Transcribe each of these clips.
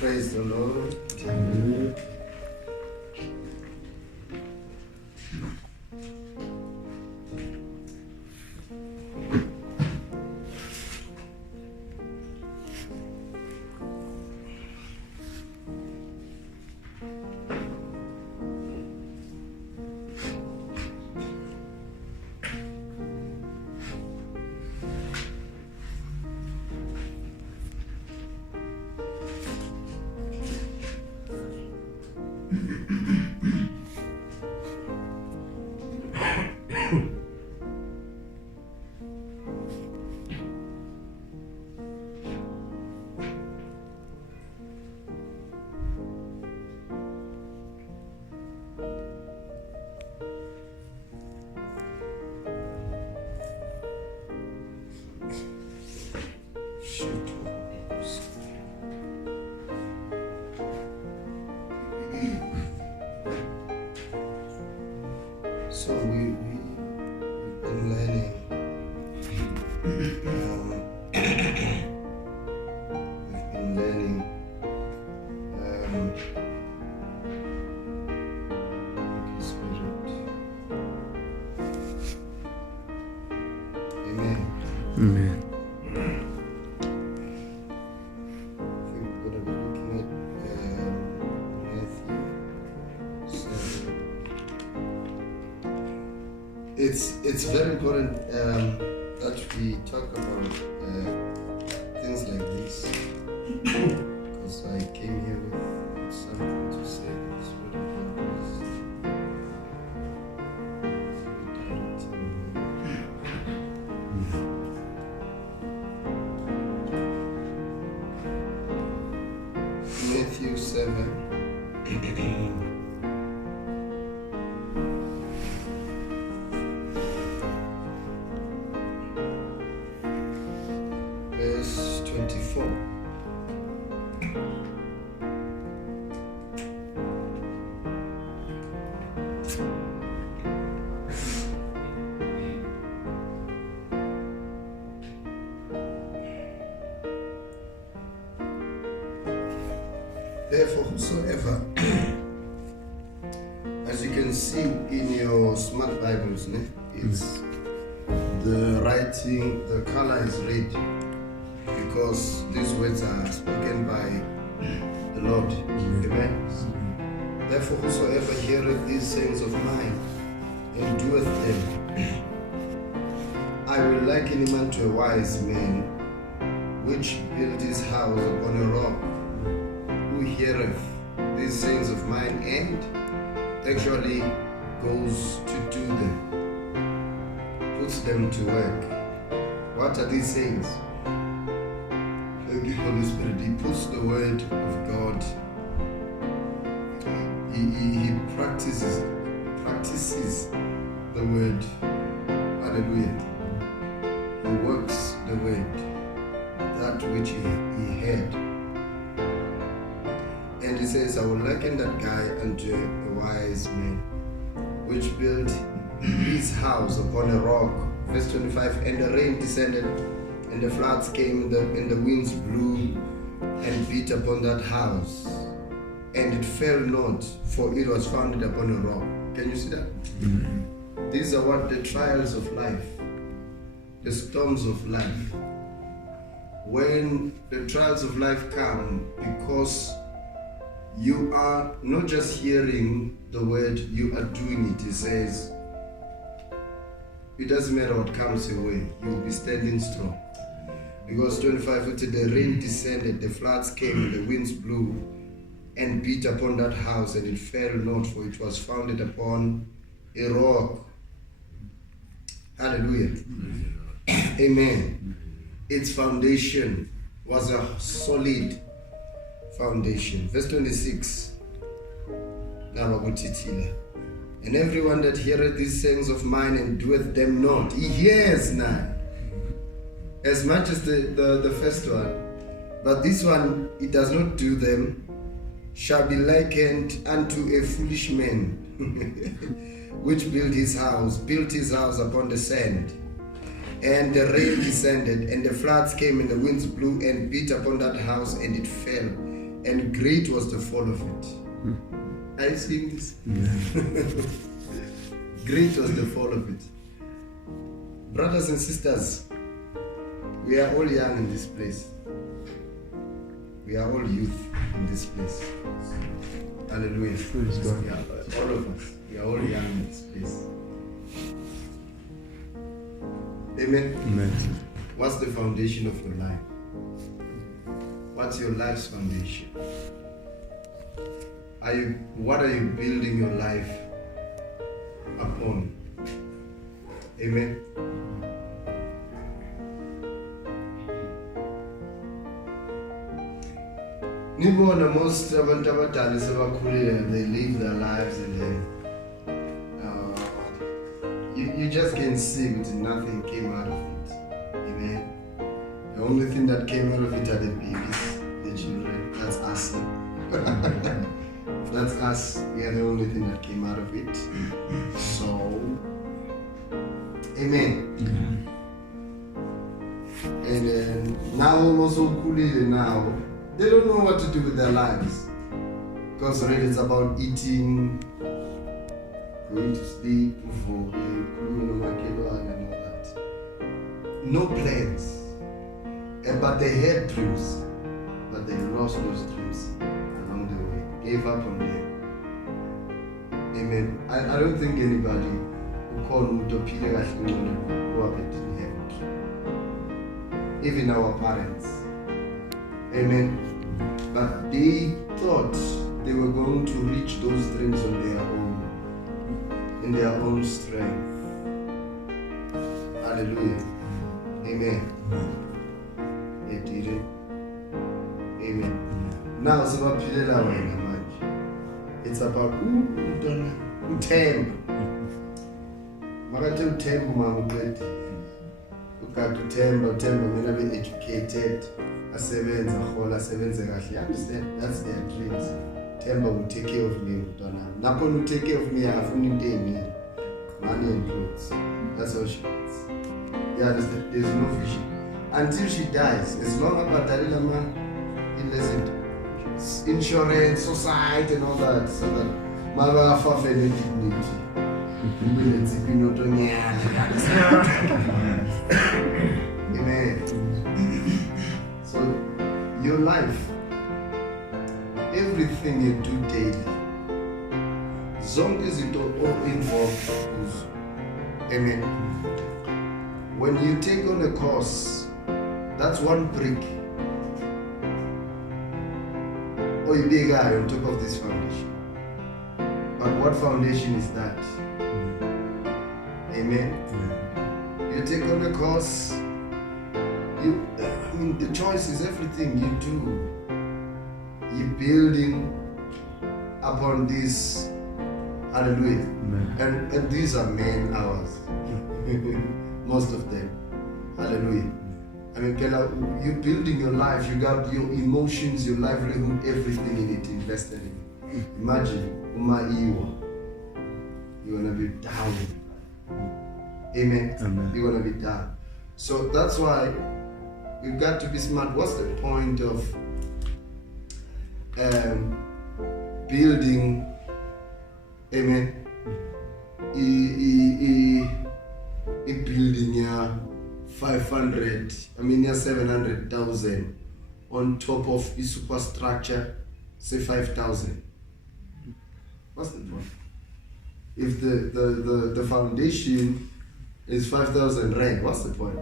Praise the Lord. So we've been learning. We've been learning. Holy Spirit. Amen. Amen. We're going to be looking at Matthew 7. It's very important that we talk about things like this, because I came here with something to say. The Spirit of God is directing me. Matthew 7. Verse 24. Therefore, whosoever, as you can see in your smart Bibles, it's the writing, the color is red, because these words are spoken by the Lord. Amen. Therefore, whosoever heareth these sayings of mine and doeth them, I will liken him unto a wise man, which built his house upon a rock, who heareth these sayings of mine and actually goes to do them, puts them to work. What are these sayings? Thank you, Holy Spirit. He puts the word of God. He practices the word. Hallelujah. He works the word, that which he heard. And he says, I will liken that guy unto a wise man, which built his house upon a rock. Verse 25, and the rain descended, and the floods came, and the winds blew and beat upon that house. And it fell not, for it was founded upon a rock. Can you see that? Mm-hmm. These are what the trials of life, the storms of life. When the trials of life come, because you are not just hearing the word, you are doing it. He says, it doesn't matter what comes your way, you will be standing strong. Because 25, the rain descended, the floods came, the winds blew and beat upon that house, and it fell not, for it was founded upon a rock. Hallelujah. Amen. Its foundation was a solid foundation. Verse 26. And everyone that heareth these sayings of mine and doeth them not, he hears not, as much as the first one, but this one, he does not do them, shall be likened unto a foolish man, which built his house upon the sand. And the rain descended, and the floods came, and the winds blew and beat upon that house, and it fell. And great was the fall of it. Are you seeing this? Great was the fall of it. Brothers and sisters, we are all young in this place. We are all youth in this place. Hallelujah. Yeah, all of us. We are all young in this place. Amen. Amen. What's the foundation of your life? What's your life's foundation? What are you building your life upon? Amen. Nibona most abantu abadala sebakhulile, they live their lives and then you just can see that nothing came out of it. Amen. The only thing that came out of it are the babies, the children. That's us. That's us. We are the only thing that came out of it. So, amen. And then now also now, they don't know what to do with their lives. Because really it's about eating, going to sleep, and all that. No plans. But they had dreams. But they lost those dreams along the way. Gave up on them. Amen. I don't think anybody who called Utopia who didn't have it. Even our parents. Amen. But they thought they were going to reach those dreams on their own. In their own strength. Hallelujah. Amen. They didn't. Amen. Now it's about it's about uthemba. Makathi uthemba mama uqedile. Ukade uthemba mina be educated, asebenza hola asebenze kahle. You understand? That's their dreams. Themba will take care of me mntwana. Nakhona will take care of me afuna into eningi. Money and clothes. That's all she wants. You understand? There's no vision. Until she dies, as long as Badalela man insurance, society and all that, so that Mama Fafel dignity. Amen. So your life, everything you do daily, zonke izinto involved. Amen. When you take on a course, that's one brick. Or you big guy on top of this foundation. But what foundation is that? Amen. You take on a course. The choice is everything you do. You're building upon this. Hallelujah. And these are man hours. Most of them. Hallelujah. I mean, you're building your life, you got your emotions, your livelihood, everything in it invested in it. Imagine, you're gonna be down. Amen. You're gonna be down. So that's why we've got to be smart. What's the point of building? Amen. A building, yeah. 700,000 on top of the superstructure, say 5,000. What's the point? If the foundation is 5,000 rand, what's the point?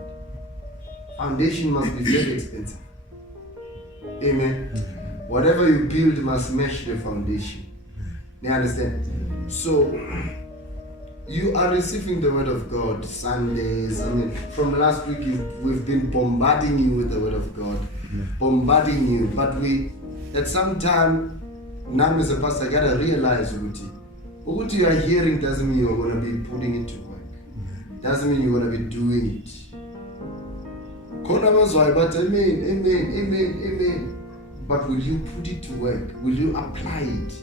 Foundation must be very expensive. Amen. Whatever you build must match the foundation. You understand? So you are receiving the word of God Sundays. I mean, from last week we've been bombarding you with the word of God, bombarding you. But at some time, now as a pastor, I gotta realize what you are hearing doesn't mean you're gonna be putting it to work. Doesn't mean you're gonna be doing it. But amen. but will you put it to work? Will you apply it?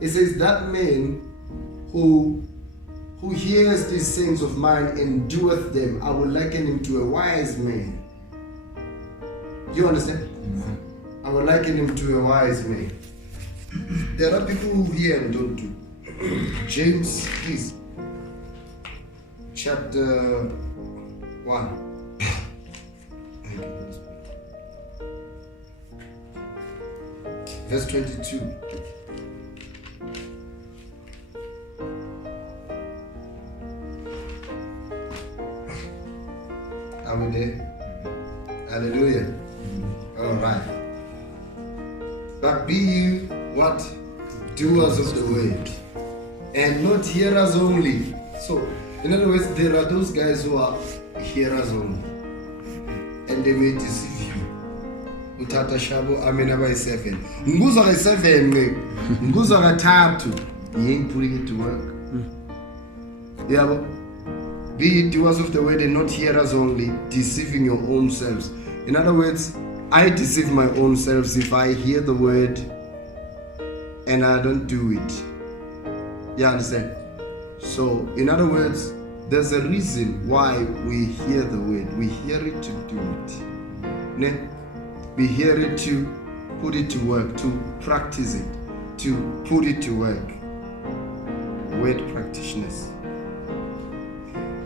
It says that man who hears these sayings of mine and doeth them, I will liken him to a wise man. You understand? I will liken him to a wise man. There are people who hear and don't do. James, please. Chapter 1. Verse 22. Are we there? Hallelujah. All right. But be you what? Doers of the word, and not hearers only. So, in other words, there are those guys who are hearers only, and they may deceive you. Utata shabo amena by 7. Nguza by 7. Nguza by 3. You ain't putting it to work. Yeah, be ye doers of the word and not hearers only, deceiving your own selves. In other words, I deceive my own selves if I hear the word and I don't do it. You understand? So, in other words, there's a reason why we hear the word. We hear it to do it. Ne? We hear it to put it to work, to practice it, to put it to work. Word practitioners.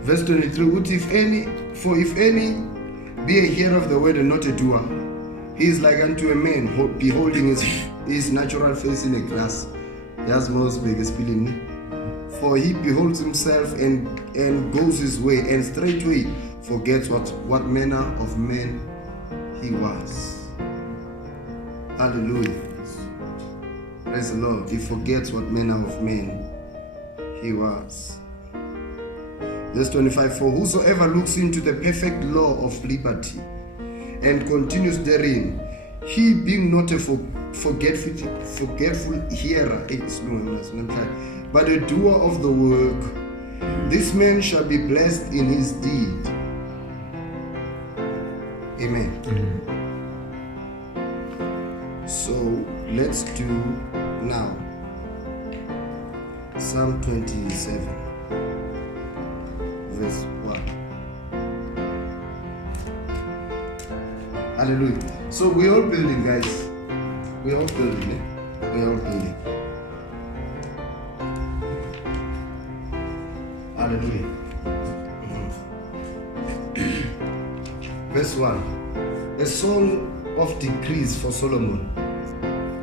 Verse 23, if any be a hearer of the word and not a doer, he is like unto a man beholding his natural face in a glass. For he beholds himself and goes his way, and straightway forgets what manner of man he was. Hallelujah. Praise the Lord. He forgets what manner of man he was. Verse 25, for whosoever looks into the perfect law of liberty and continues therein, he being not a forgetful hearer, but a doer of the work, this man shall be blessed in his deed. Amen. So let's do now Psalm 27. Verse 1. Hallelujah. So we're all building, guys. We're all building, eh? We're all building. Hallelujah. Verse 1. A song of decrees for Solomon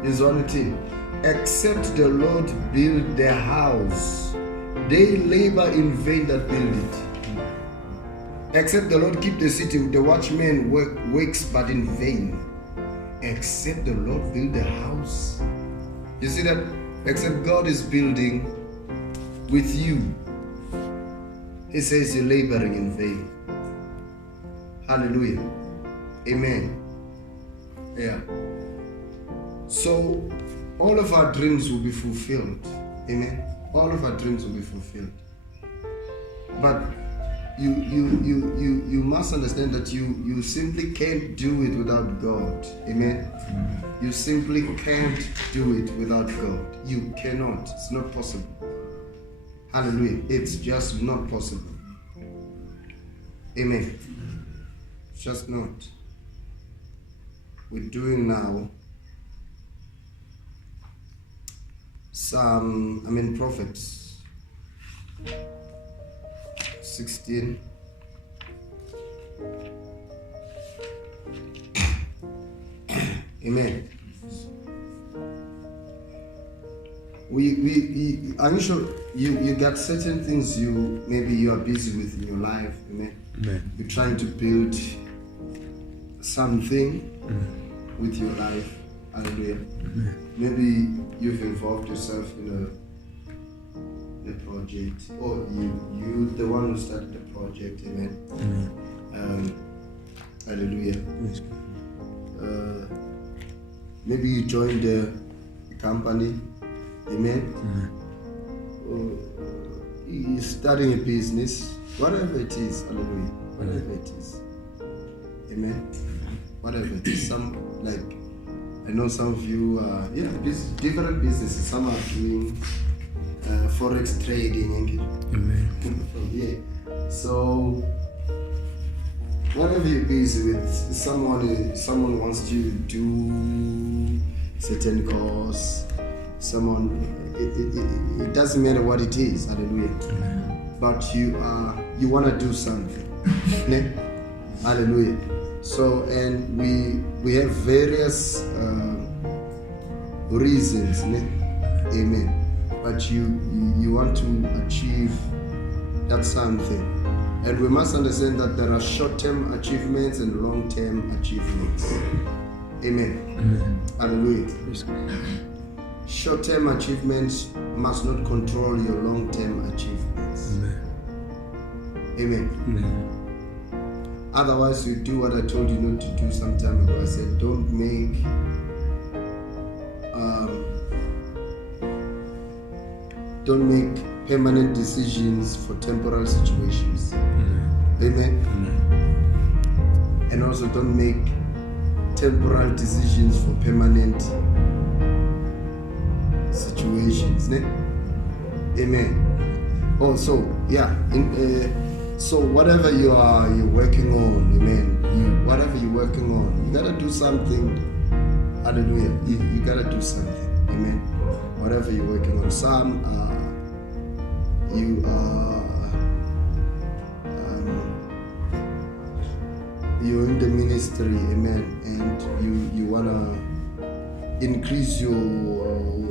is one thing. Except the Lord build their house, they labor in vain that build it. Except the Lord keep the city, the watchman wakes but in vain. Except the Lord build the house. You see that? Except God is building with you, He says you're laboring in vain. Hallelujah. Amen. Yeah. So all of our dreams will be fulfilled. Amen. All of our dreams will be fulfilled. But you must understand that you simply can't do it without God. Amen. You simply can't do it without God. You cannot. It's not possible. Hallelujah. It's just not possible. Amen. It's just not. We're doing now Prophets 16. Amen. I'm sure you got certain things maybe you are busy with in your life. Amen. Amen. You're trying to build something with your life. Hallelujah. Amen. Maybe you've involved yourself in a project, or you the one who started the project. Amen. Amen. Hallelujah. Maybe you joined a company. Amen. You're starting a business, whatever it is. Hallelujah. Whatever it is. Amen. Whatever it is. Some like I know some of you, different businesses. Some are doing forex trading. Amen. Yeah. So whatever you're busy with, someone wants you to do certain course. It doesn't matter what it is. Hallelujah. Amen. But you want to do something. Hallelujah. So, and we have various reasons. Amen. But you want to achieve that something. And we must understand that there are short-term achievements and long-term achievements. Amen. Amen. Hallelujah. Short-term achievements must not control your long-term achievements. Amen. Amen. Amen. Otherwise, you do what I told you not to do some time ago. I said, don't make permanent decisions for temporal situations. Amen. Amen. And also don't make temporal decisions for permanent situations. Amen. Also, so whatever you're working on, amen. Whatever you're working on, you gotta do something. Hallelujah. You gotta do something. Amen. Whatever you're working on. Some you're in the ministry, amen, and you wanna increase your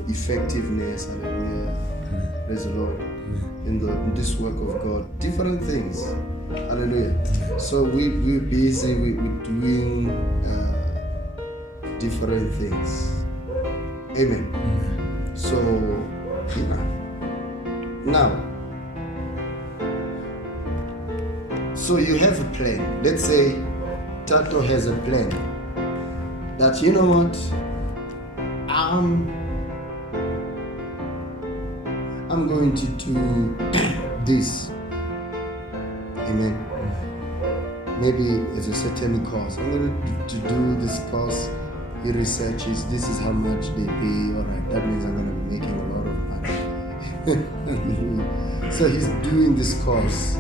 effectiveness, hallelujah. Praise the Lord. In this work of God, different things, hallelujah. So we're busy, we're doing different things, amen. So now, so you have a plan. Let's say Tato has a plan that, you know what, I'm going to do this. Amen. Maybe it's a certain course. I'm going to do this course. He researches, this is how much they pay. Alright, that means I'm going to be making a lot of money. So he's doing this course.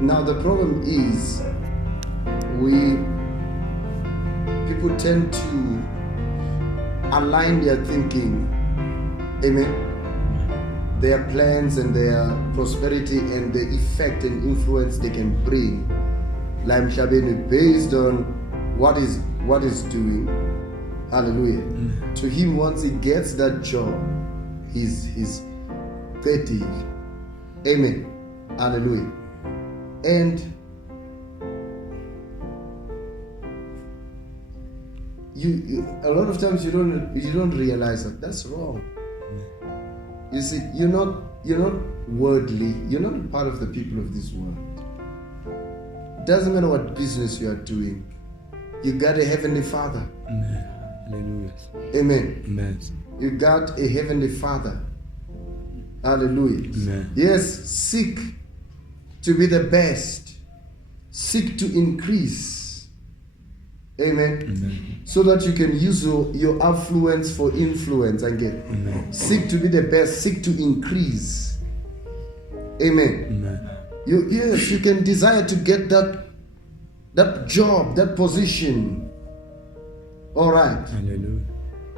Now the problem is, people tend to align their thinking, amen, their plans and their prosperity and the effect and influence they can bring, like Mhlabeni, based on what is doing. Hallelujah. To him, once he gets that job, he's 30. Amen. Hallelujah. And you a lot of times you don't realize that's wrong. You see, you're not worldly, you're not a part of the people of this world. It doesn't matter what business you are doing, you got a heavenly Father. Amen. Hallelujah. Amen. Amen. You got a heavenly Father. Hallelujah. Amen. Yes, seek to be the best. Seek to increase. Amen. Amen. So that you can use your affluence for influence again. Amen. Seek to be the best. Seek to increase. Amen. Amen. You can desire to get that job, that position. All right. Hallelujah.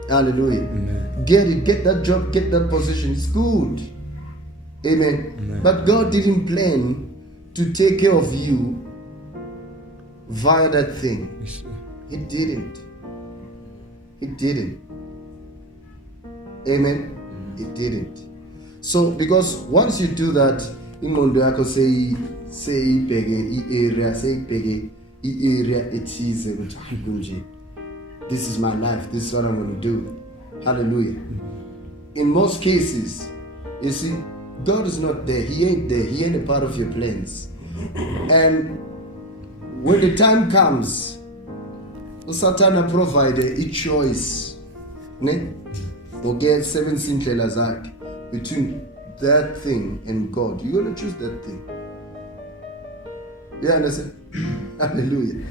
Hallelujah. Amen. Get it. Get that job. Get that position. It's good. Amen. Amen. But God didn't plan to take care of you via that thing. Yes, sir. He didn't. He didn't. Amen. He didn't. So because once you do that, ingqondo yakho seyibheke i-area ethize ukuthi hayi kunje. This is my life. This is what I'm going to do. Hallelujah. In most cases, you see, God is not there. He ain't there. He ain't a part of your plans. And when the time comes, Satan provided a choice. Okay, 7 indlela zakhe between that thing and God. You're going to choose that thing. You understand? Hallelujah.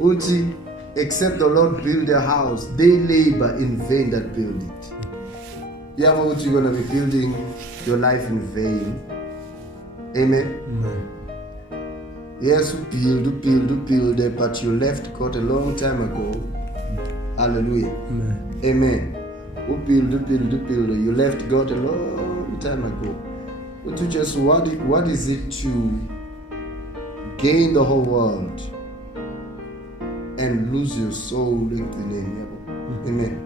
Uthi except the Lord build a house, they labor in vain that build it. You ever what you're going to be building your life in vain? Amen? Amen. Yes, you build it, but you left God a long time ago. Hallelujah. Amen. Amen. You build, you left God a long time ago. But you just, what is it to gain the whole world and lose your soul in the name? Amen.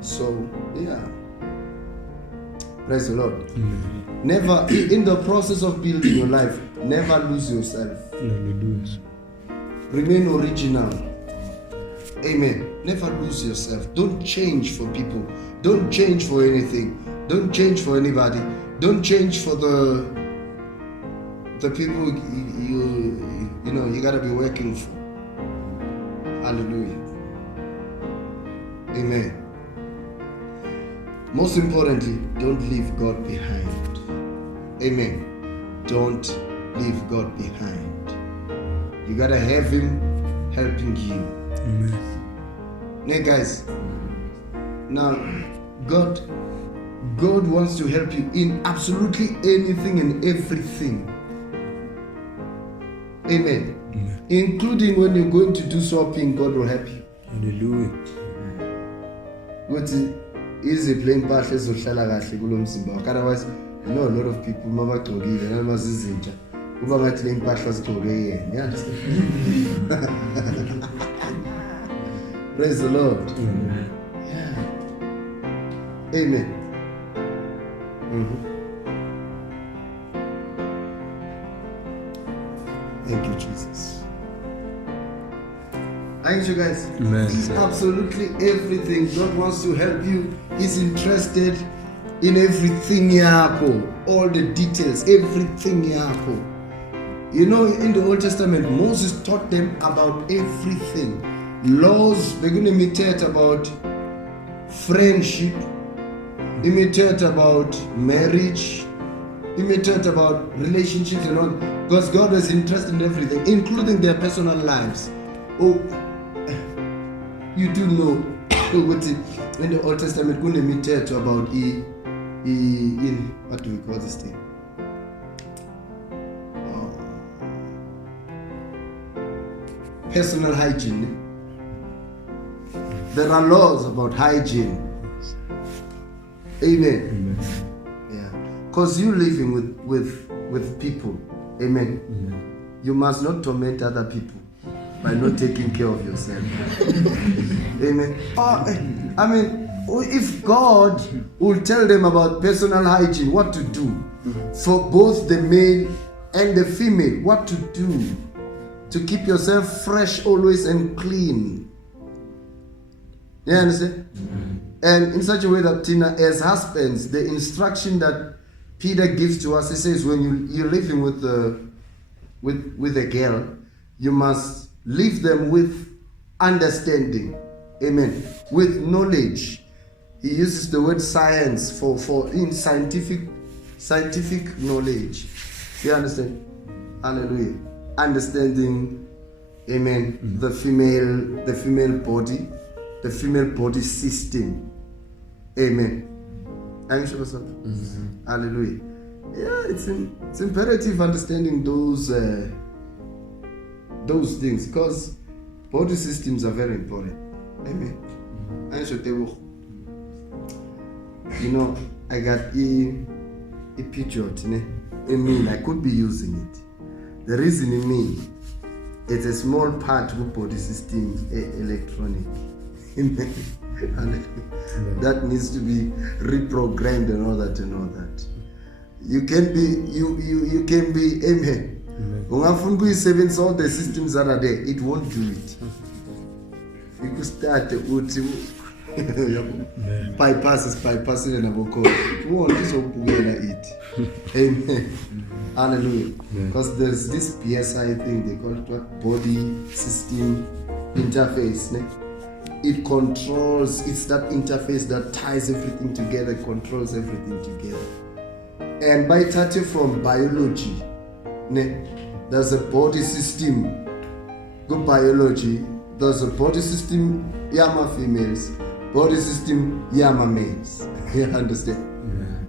So, yeah. Praise the Lord. Amen. Never, in the process of building your life, never lose yourself. Hallelujah. Remain original. Amen. Never lose yourself. Don't change for people. Don't change for anything. Don't change for anybody. Don't change for the people you gotta be working for. Hallelujah. Amen. Most importantly, don't leave God behind. Amen. Don't leave God behind. You gotta have Him helping you. Amen. Yeah, guys. Now, God wants to help you in absolutely anything and everything. Amen. Amen. Including when you're going to do shopping, God will help you. Hallelujah. Ukuthi iziphi impahla ezohlala kahle kulo mzimba wakho. Otherwise, you know a lot of people mabagqokile noma zizintsha kuba ngathi le impahla zigqoke yena. You understand? Praise the Lord. Amen. Yeah. Amen. Thank you, Jesus. Aren't you guys? Amen. Absolutely everything. God wants to help you. He's interested in everything yako. All the details, everything yako. You know, in the Old Testament, Moses taught them about everything. Laws, they're going to imitate about friendship, imitate about marriage, imitate about relationships and all. Because God was interested in everything, including their personal lives. Oh, you do know in the Old Testament, going to imitate about what do we call this thing? Personal hygiene. There are laws about hygiene. Amen. Amen. Yeah. Because you're living with people. Amen. Amen. You must not torment other people by not taking care of yourself. Amen. I mean, if God will tell them about personal hygiene, what to do for both the male and the female, what to do to keep yourself fresh always and clean. You understand? And in such a way that, Tina, as husbands, the instruction that Peter gives to us, he says, when you're living with a girl, you must leave them with understanding. Amen. With knowledge. He uses the word science for in scientific knowledge. You understand? Hallelujah. Understanding, amen, the female body, the female body system. Amen. Are you sure about that? Mm-hmm. Hallelujah. Yeah, it's imperative understanding those things, because body systems are very important. Amen. Are you sure they will? You know, I got a pidgeot in me. I could be using it. The reason in me, it's a small part of body system, electronic. That needs to be reprogrammed and all that. You can be, amen. Ungafuna kuyisebenzisa all the systems that are there, it won't do it. You could start bypassing naboko. It won't it. Amen. Hallelujah. Because there's this PSI thing, they call it what? Body system interface. It controls, it's that interface that ties everything together, controls everything together. And by starting from biology, there's a body system, go biology, There's a body system, yama females, body system, yama males. You understand?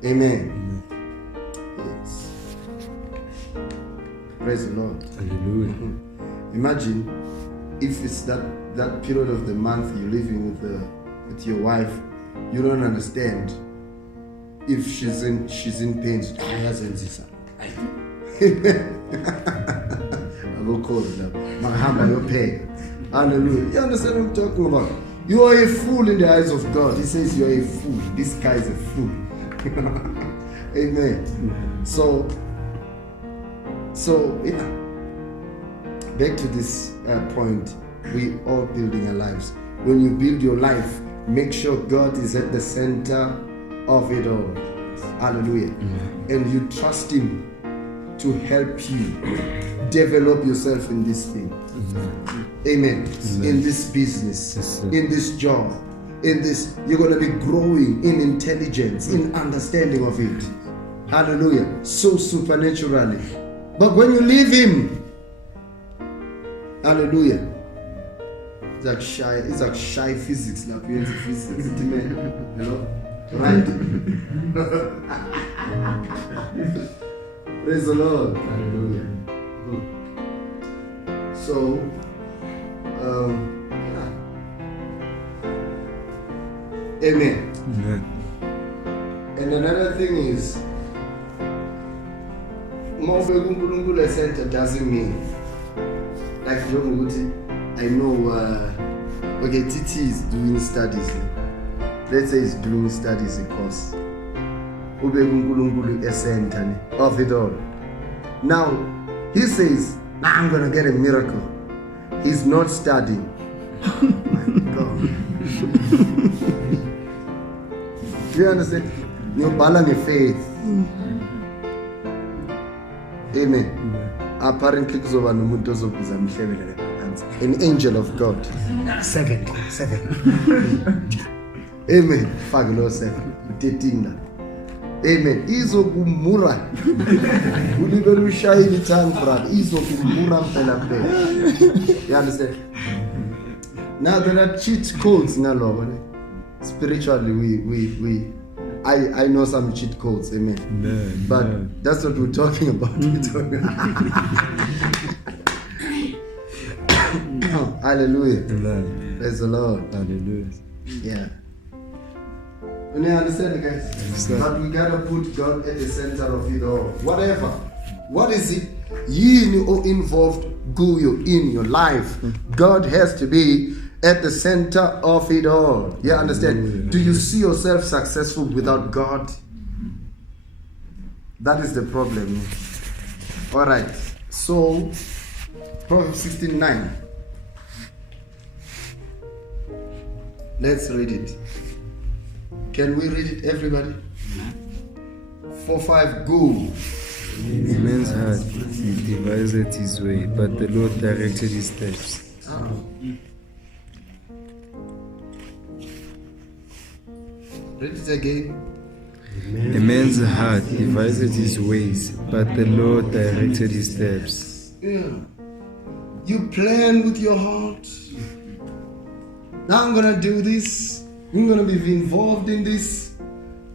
Yeah. Amen. Yes. Praise the Lord. Hallelujah. Imagine if it's that period of the month you're living with your wife, you don't understand if she's in pain. I will call it now. Mahamba, your pain. Hallelujah. You understand what I'm talking about? You are a fool in the eyes of God. He says you are a fool. This guy is a fool. Amen. So yeah. Back to this point, we all building our lives. When you build your life, make sure God is at the center of it all. Hallelujah. And you trust Him to help you develop yourself in this thing. Amen. In this business, in this job, in this, you're going to be growing in intelligence, in understanding of it. Hallelujah. So supernaturally. But when you leave Him, hallelujah. It's like shy physics now. Physics. You know? Right? Praise the Lord. Hallelujah. So, amen. Amen. And another thing is, Mawunkulunkulu center doesn't mean like I know okay, Titi is doing studies. Let's say he's doing studies in course. Unkulunkulu center of it all. Now he says, now I'm gonna get a miracle. He's not studying. God. Do you understand? You balance your faith. Amen. Apparently, an angel of God. 7. Amen. Faglo 7. Dating. Amen. Izokumura. Ulibelu shine tongue, brother. Izokumura mpelape. You understand? Now there are cheat codes now, Lord. Spiritually, I know some cheat codes, amen. But that's what we're talking about. Hallelujah. Amen. Praise the Lord. Hallelujah. Yeah. You understand, guys? But we gotta put God at the center of it all. Whatever. What is it? You involved in your life. God has to be at the center of it all. You understand? Do you see yourself successful without God? That is the problem. All right. So, Proverbs 16:9. Let's read it. Can we read it, everybody? 4:5. Go. A man's heart devised his way, but the Lord directed his steps. Read it again. A man's heart devised his ways, but the Lord directed his steps. Yeah. You plan with your heart. Now I'm gonna do this. I'm gonna be involved in this.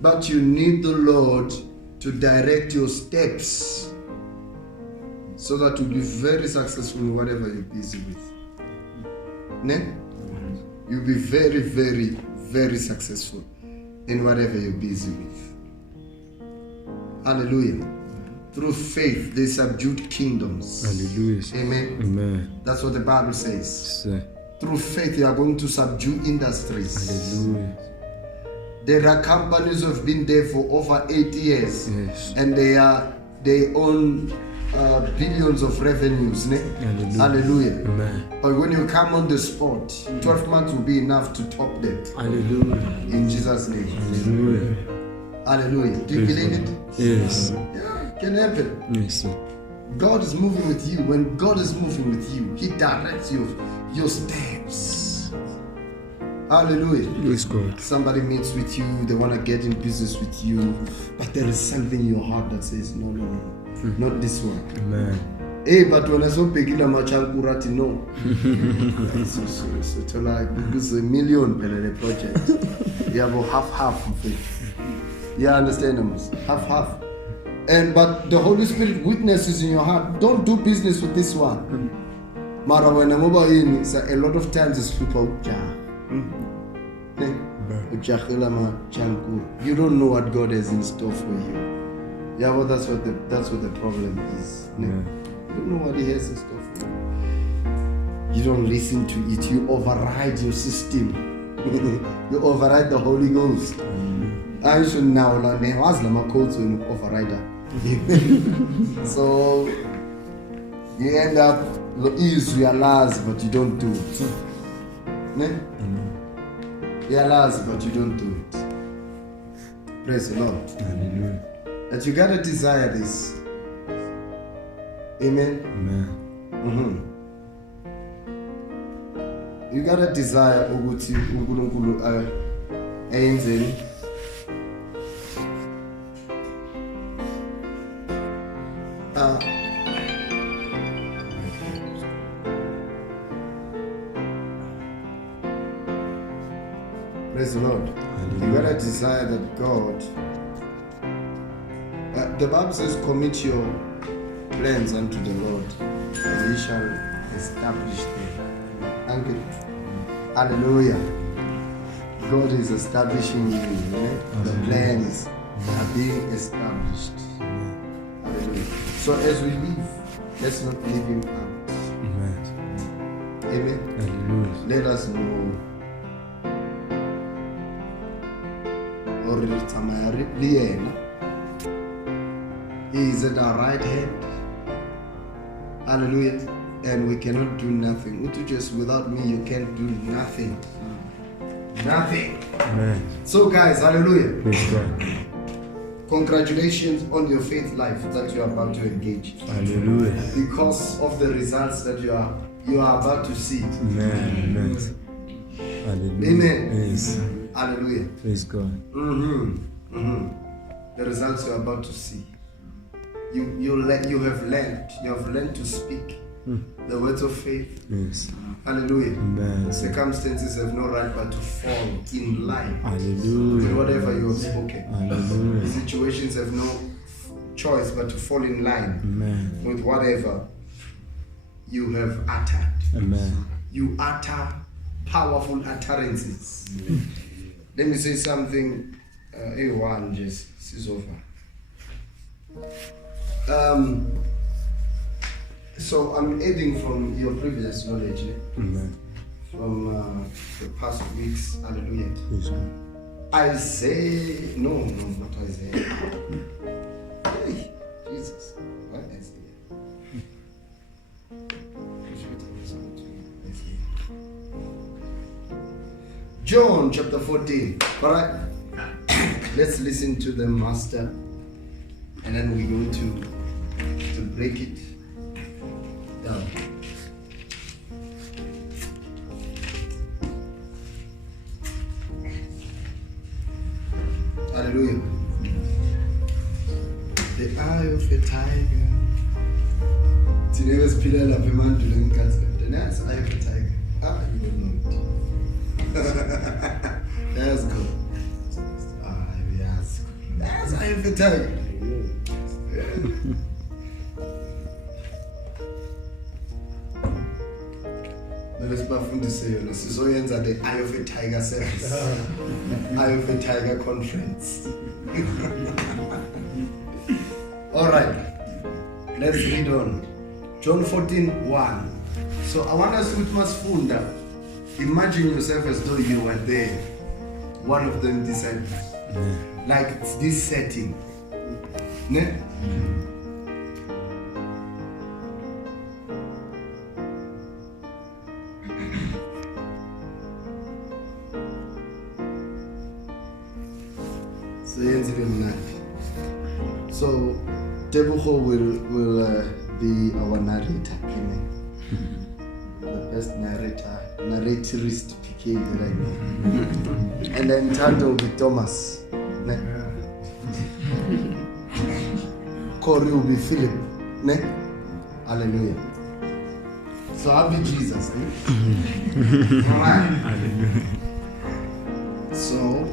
But you need the Lord to direct your steps so that you'll be very successful in whatever you're busy with. Ne? You'll be very, very, very successful in whatever you're busy with. Hallelujah. Through faith, they subdued kingdoms. Hallelujah. Amen. Amen. That's what the Bible says. Sir. Through faith, you are going to subdue industries. Hallelujah. There are companies who have been there for over 8 years, Yes. and they own billions of revenues. Ne? Hallelujah. Hallelujah. Amen. But when you come on the spot, 12 months will be enough to top them. Hallelujah. In Jesus' name. Hallelujah. Hallelujah. Do you believe it? Yes. Yeah, it can happen. Yes, sir. God is moving with you. When God is moving with you, He directs your steps. Hallelujah. Praise God. Somebody meets with you, they want to get in business with you, but there is something in your heart that says, no, not this one. Amen. Hey, but when I saw Pegina Machankurati, no. So like, because $1 million per the project. You have a half of it. You understand them? Half. But the Holy Spirit witnesses in your heart. Don't do business with this one. Mara when I'm over in, a lot of times it's super you don't know what God has in store for you. Yeah, well, that's what the problem is. Yeah. You don't know what He has in store for you. You don't listen to it. You override your system. You override the Holy Ghost. I should now learn. I was my coach in overrider. So you end up is realize, but you don't do it. Realize, but you don't do it. Praise the Lord. Hallelujah. That you gotta desire this. Amen. You gotta desire ukuthi uNkulunkulu ayenzeni. Praise the Lord. You gotta desire that God. The Bible says, "Commit your plans unto the Lord, and He shall establish them." Hallelujah. God is establishing you. Right? The plans are being established. Hallelujah. So as we live, let's not leave Him out. Amen. Hallelujah. Let us know. He is at our right hand. Hallelujah. And we cannot do nothing. Just without me, you can't do nothing. Nothing. Amen. So guys, hallelujah. Praise God. Congratulations on your faith life that you are about to engage. Hallelujah. Because of the results that you are about to see. Amen. Hallelujah. Amen. Yes. Hallelujah. Praise God. The results you are about to see. You have learned to speak the words of faith. Yes. Hallelujah. Amen. Circumstances have no right but to fall in line Hallelujah. with whatever you have spoken. Hallelujah. Situations have no choice but to fall in line Amen. with whatever you have uttered. Amen. You utter powerful utterances. Let me say something. A1 just is over. So I'm adding from your previous knowledge, Amen. from the past weeks. Hallelujah. Praise God. Isaiah, no, not Isaiah. Hey, Jesus, what Isaiah? John chapter 14. All right, let's listen to the master, and then we're going to break it down. Hallelujah. The eye of a tiger. Today was Peter Lapiman doing cancer. The next eye of a tiger. You don't know it. Let's go. Yes. That's eye of a tiger. Sizoyenza the Eye of a Tiger service. Eye of a Tiger conference. Alright, let's read on. John 14:1. So I want us to masfunda. Imagine yourself as though you were there. One of them disciples. Like it's this setting. Ne? So Tebucho will be our narrator, amen. The best narratorist PK that I know. And then Tando will be Thomas. Ne? Corey will be Philip. Ne? Hallelujah. So I'll be Jesus. Alright. So,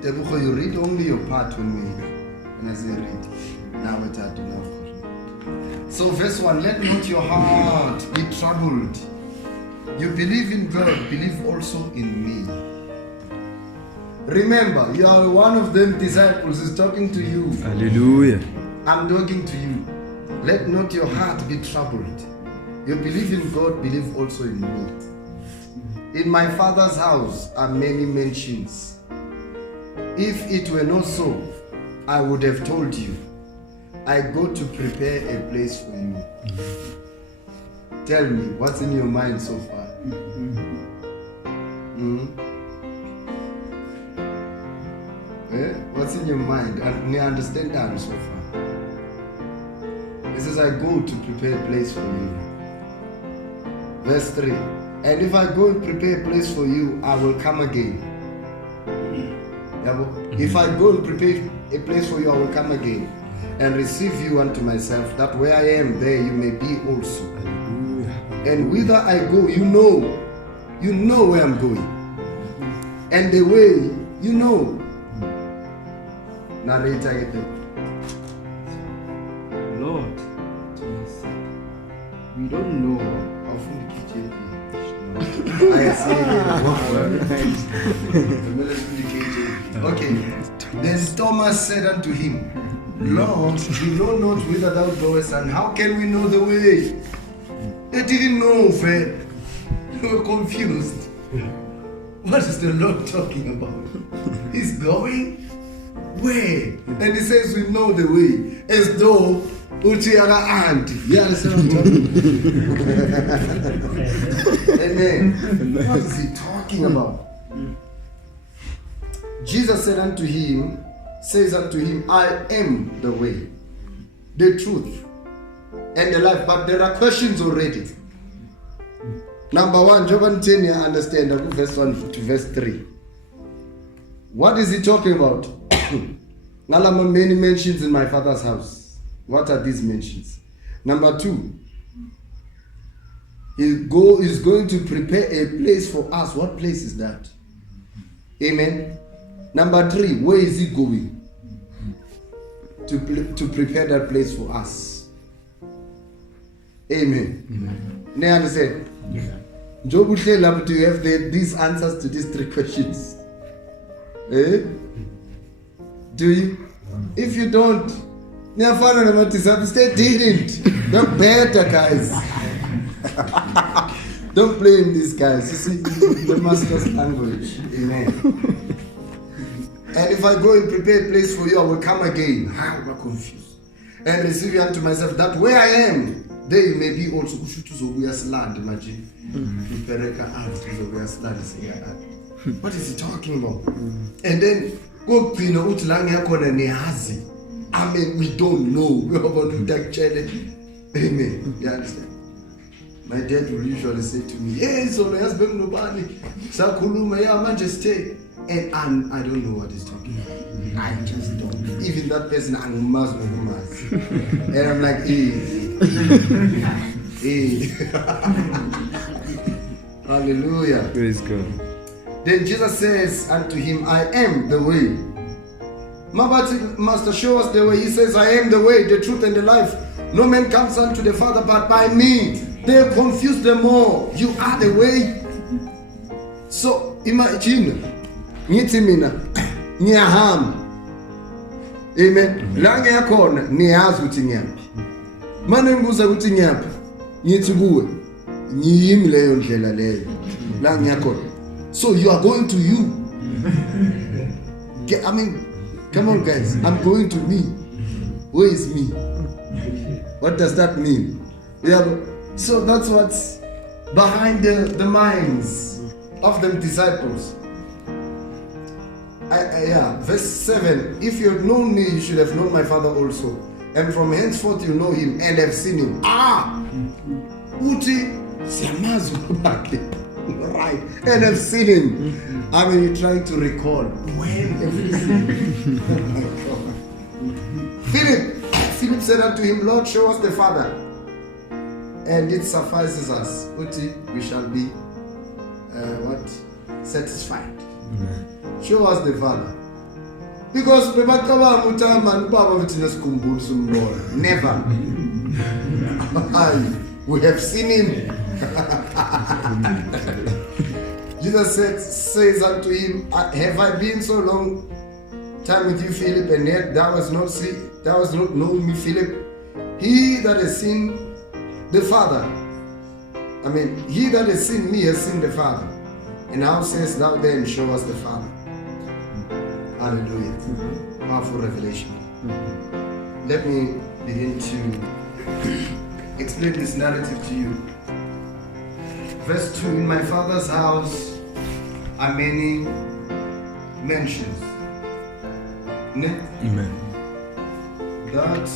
Tebucho, you read only your part when I say read. Now it's hard enough. So verse 1, let not your heart be troubled. You believe in God, believe also in me. Remember, you are one of them disciples who's talking to you. Hallelujah. I'm talking to you. Let not your heart be troubled. You believe in God, believe also in me. In my Father's house are many mansions. If it were not so, I would have told you. I go to prepare a place for you. Tell me, what's in your mind so far? What's in your mind? And you understand that so far? He says, I go to prepare a place for you. Verse 3. And if I go and prepare a place for you, I will come again. If I go and prepare a place for you, I will come again and receive you unto myself, that where I am, there you may be also. And whither I go, you know where I'm going. And the way, you know. Narrator, get them. Lord, we don't know. Okay. Then Thomas said unto him, Lord, we know not whither thou goest, and how can we know the way? They didn't know, friend. They were confused. What is the Lord talking about? He's going where? And he says we know the way, as though Utiara aunt. You understand what I'm talking? Amen. What is he talking about? Jesus says unto him, I am the way, the truth, and the life. But there are questions already. Number 1, John 10, I understand, verse 1 to verse 3. What is he talking about? Many mentions in my Father's house. What are these mentions? Number 2, he's going to prepare a place for us. What place is that? Amen. Number 3, where is he going? To prepare that place for us. Amen. Now you understand? Job would say, do you have these answers to these 3 questions? Do you? If you don't, stay didn't. Don't better, guys. Don't blame these guys. You see, the master's language. Amen. And if I go and prepare a place for you, I will come again. I'm not confused. And receive you unto myself, that where I am, there you may be also. Imagine. What is he talking about? And then, I mean, we don't know. We have a challenge. Amen. You understand? My dad will usually say to me, yes, so there's been nobody. Sakuluma, yeah, majesty. And I don't know what he's talking about. I just don't. Even that person, I'm Muslim. And I'm like, Hallelujah. Praise God. Then Jesus says unto him, I am the way. Master, show us the way. He says, I am the way, the truth, and the life. No man comes unto the Father but by me. They confuse them all. You are the way. So imagine, ngithi ngiyahamba. Amen. La ngiyakhona niyazi ukuthi ngiyaphi. Manje ngibuza ukuthi ngiyaphi. Ngithi kuwe ngiyimi leyo ndlela leyo. La ngiyakhona. So you are going to you. I mean, come on guys, I'm going to me. Where is me? What does that mean? Yeah, so that's what's behind the minds of the disciples. Verse 7, if you had known me, you should have known my Father also. And from henceforth you know him and have seen him. Uti siyamazi ubakhe. Right. And have seen him. I mean, you're trying to recall. When? Philip said unto him, Lord, show us the Father, and it suffices us. We shall be satisfied. Show us the Father. Because never. We have seen him. Jesus says unto him, have I been so long time with you, Philip, and yet thou hast not known me, Philip? He that has seen the Father, he that has seen me has seen the Father. And how sayest thou then, show us the Father? Hallelujah. Powerful revelation. Let me begin to explain this narrative to you. Verse 2, in my Father's house are many mansions. Amen. That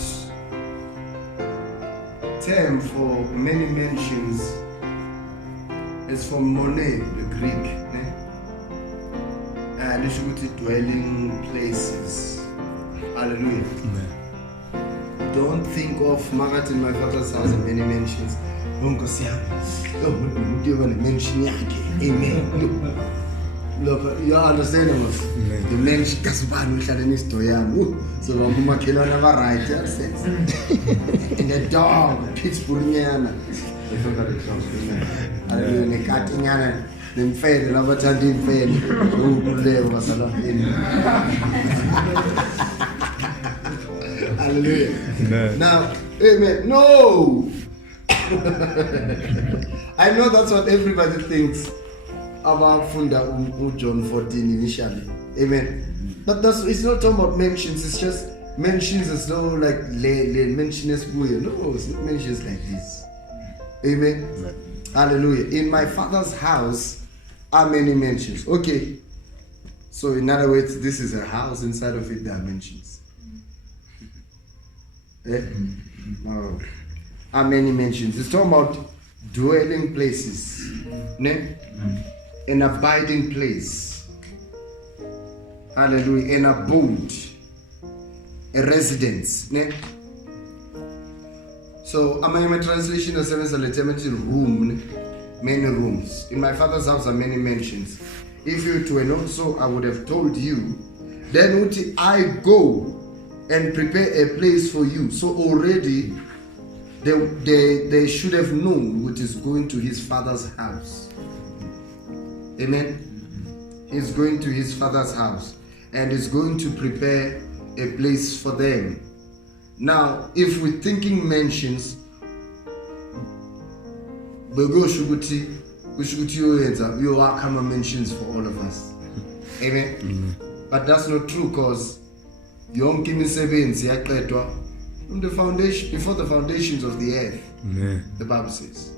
term for many mansions is from Monet, the Greek. And it should be dwelling places. Hallelujah. Amen. Don't think of Magat in my Father's house and many mansions. Don't go see Amen. Look, you understand us. The mansion Kasubano Shadanis Toyam. So Makila never right. And the dog, Pittsburgh. I got in then fail, never turning fail. Hallelujah. Now, amen. No! I know that's what everybody thinks about Funda John 14 initially. Amen. But it's not talking about mentions, it's just mentions as though like mention as no, it's not mentions like this. Amen. Hallelujah. In my Father's house are many mansions. Okay. So in other words, this is a house, inside of it there are mansions. Oh. Are many mansions. It's talking about dwelling places. An abiding place. Hallelujah. An abode. A residence. So, my translation of room, many rooms. In my Father's house are many mansions. If you were not so, I would have told you. Then would I go and prepare a place for you. So already they should have known what is going to his Father's house. Amen. He's going to his Father's house and is going to prepare a place for them. Now, if we're thinking mansions, we welcome mentions for all of us. Amen. But that's not true, because from the foundation, before the foundations of the earth, the Bible says,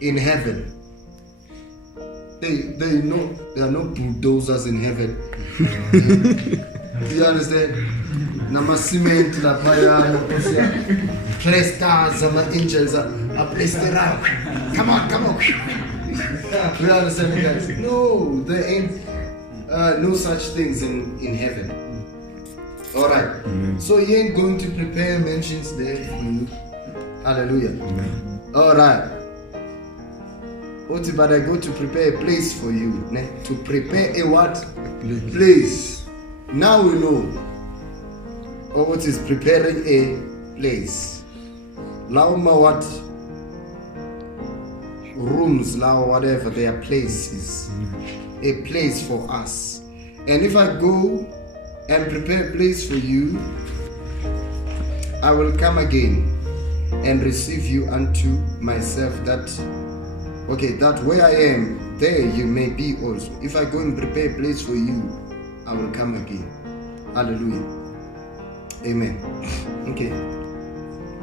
in heaven, they know there are no bulldozers in heaven. Do you understand? Nama cement la paya, stars, angels are placed around. Come on. Do you understand, guys? No, there ain't no such things in heaven. All right. So he ain't going to prepare mansions there for you. Hallelujah. All right. But I go to prepare a place for you. To prepare a what? Place. Now we know what is preparing a place. Lauma what? Rooms, whatever, they are places. A place for us. And if I go and prepare a place for you, I will come again and receive you unto myself, that where I am, there you may be also. If I go and prepare a place for you, I will come again. Hallelujah. Amen. Okay.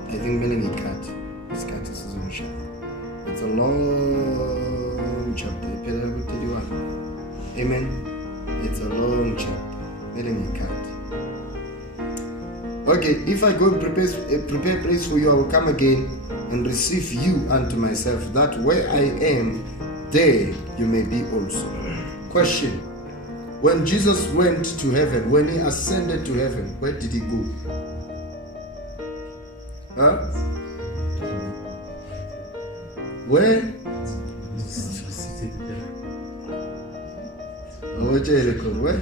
I think Melanie cut. This cut is his own show. It's a long chapter. Amen. It's a long chapter. Melanie cut. Okay, if I go and prepare a place for you, I will come again and receive you unto myself, that where I am, there you may be also. Question. When Jesus went to heaven, when he ascended to heaven, where did he go? Huh? Where? Where?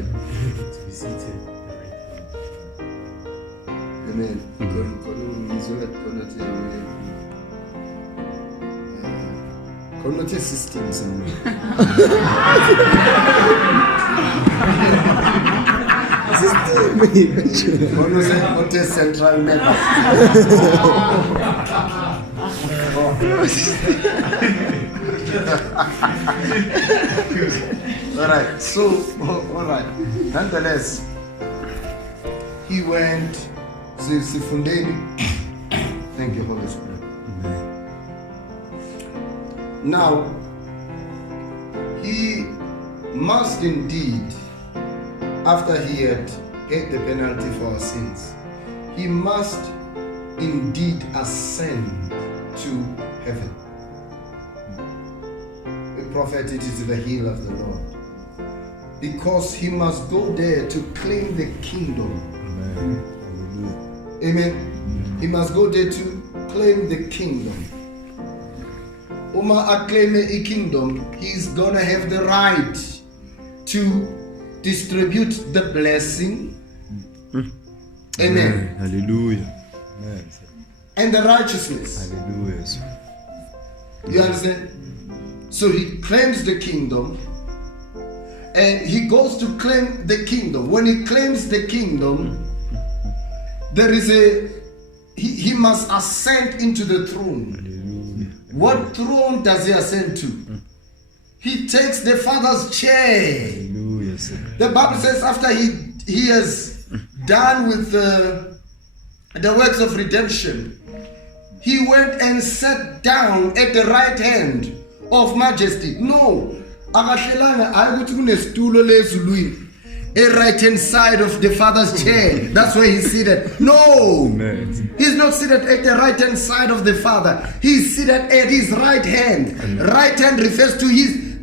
Amen. Connote system somewhere. Connote central network. Alright, so alright. Nonetheless, he went Sifundeni. Thank you, Holy Spirit. Now, he must indeed, after he had paid the penalty for our sins, he must indeed ascend to heaven. The prophet, it is the hill of the Lord. Because he must go there to claim the kingdom. Amen. Amen. He must go there to claim the kingdom. Uma acclaim a kingdom, he's gonna have the right to distribute the blessing. Amen. Hallelujah. Amen. And the righteousness. Hallelujah. You understand? So he claims the kingdom and he goes to claim the kingdom. When he claims the kingdom, there is he must ascend into the throne. Hallelujah. What throne does he ascend to? He takes the Father's chair. Hallelujah. The Bible says after he has done with the works of redemption, he went and sat down at the right hand of majesty. No, a right hand side of the Father's chair. That's where he's seated. No, Amen. he's not seated at the right hand side of the Father. He's seated at his right hand. Amen. Right hand refers to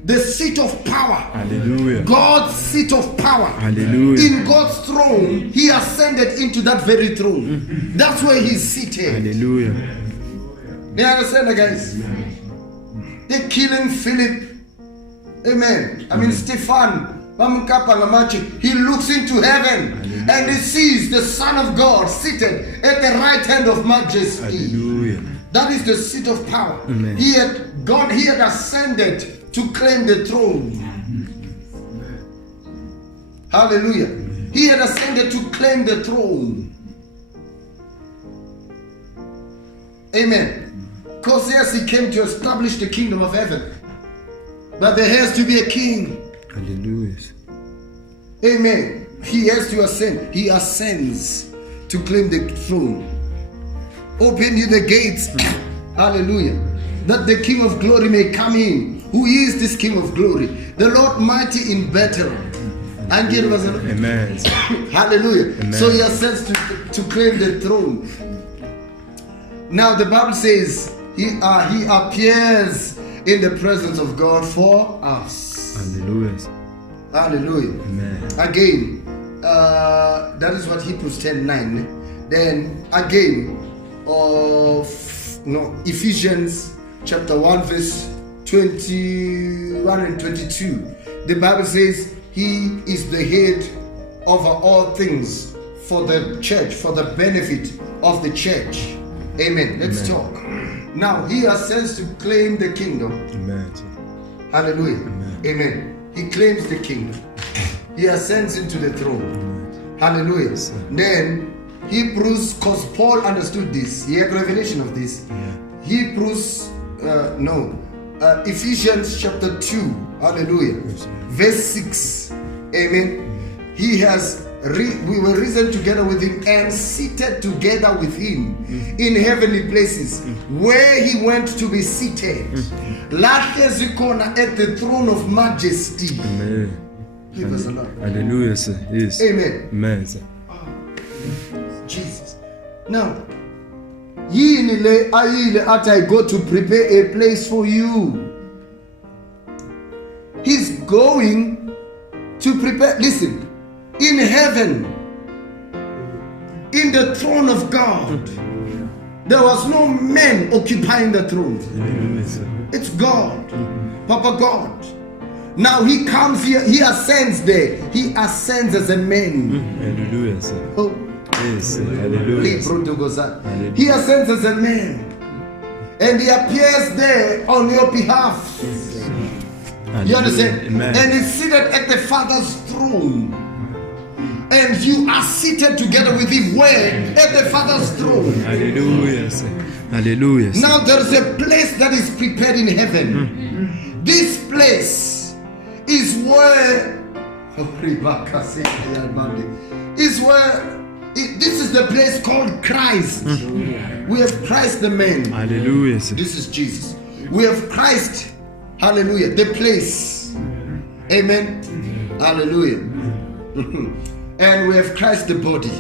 the seat of power. Hallelujah. God's seat of power. Hallelujah. In God's throne, he ascended into that very throne. That's where he's seated. Hallelujah. You understand, guys? They're killing Philip. Amen. I mean, Stephen. He looks into heaven. Hallelujah. And he sees the Son of God seated at the right hand of majesty. Hallelujah. That is the seat of power. Amen. He had ascended to claim the throne. Hallelujah. He had ascended to claim the throne. Amen. Because yes, he came to establish the kingdom of heaven. But there has to be a king. Hallelujah. Amen. He has to ascend. He ascends to claim the throne. Open you the gates. Hallelujah. That the King of glory may come in. Who is this King of glory? The Lord mighty in battle. Amen. Hallelujah. Amen. So he ascends to claim the throne. Now the Bible says he appears in the presence of God for us. Hallelujah. Hallelujah. Amen. Again, that is what Hebrews 10:9. Then again, Ephesians chapter 1 verse 21 and 22. The Bible says he is the head over all things for the church, for the benefit of the church. Amen. Let's talk. Now he ascends to claim the kingdom. Amen. Hallelujah. Amen. Amen. He claims the kingdom. He ascends into the throne. Amen. Hallelujah. Yes, Then Hebrews, because Paul understood this, he had revelation of this. Yeah. Ephesians chapter 2, hallelujah, Yes, verse 6. Amen. We were risen together with him and seated together with him in heavenly places, where he went to be seated. At the throne of majesty. Amen. Give us a lot. Hallelujah, sir. Yes. Amen. Amen, sir. Jesus. Now, I go to prepare a place for you. He's going to prepare. Listen, in heaven, in the throne of God, There was no man occupying the throne. Hallelujah, sir. It's God, Papa God. Now he comes here, he ascends there. He ascends as a man. Hallelujah, sir. Oh. Yes, sir. Hallelujah, sir. He ascends as a man. And he appears there on your behalf. You understand? Amen. And he's seated at the Father's throne. And you are seated together with him where? At the Father's throne. Hallelujah, sir. Hallelujah, sir. Now there's a place that is prepared in heaven. This place is where this is the place called Christ. We have Christ the man. Hallelujah, sir. This is Jesus. We have Christ. Hallelujah. The place. Amen. Hallelujah. And we have Christ the body.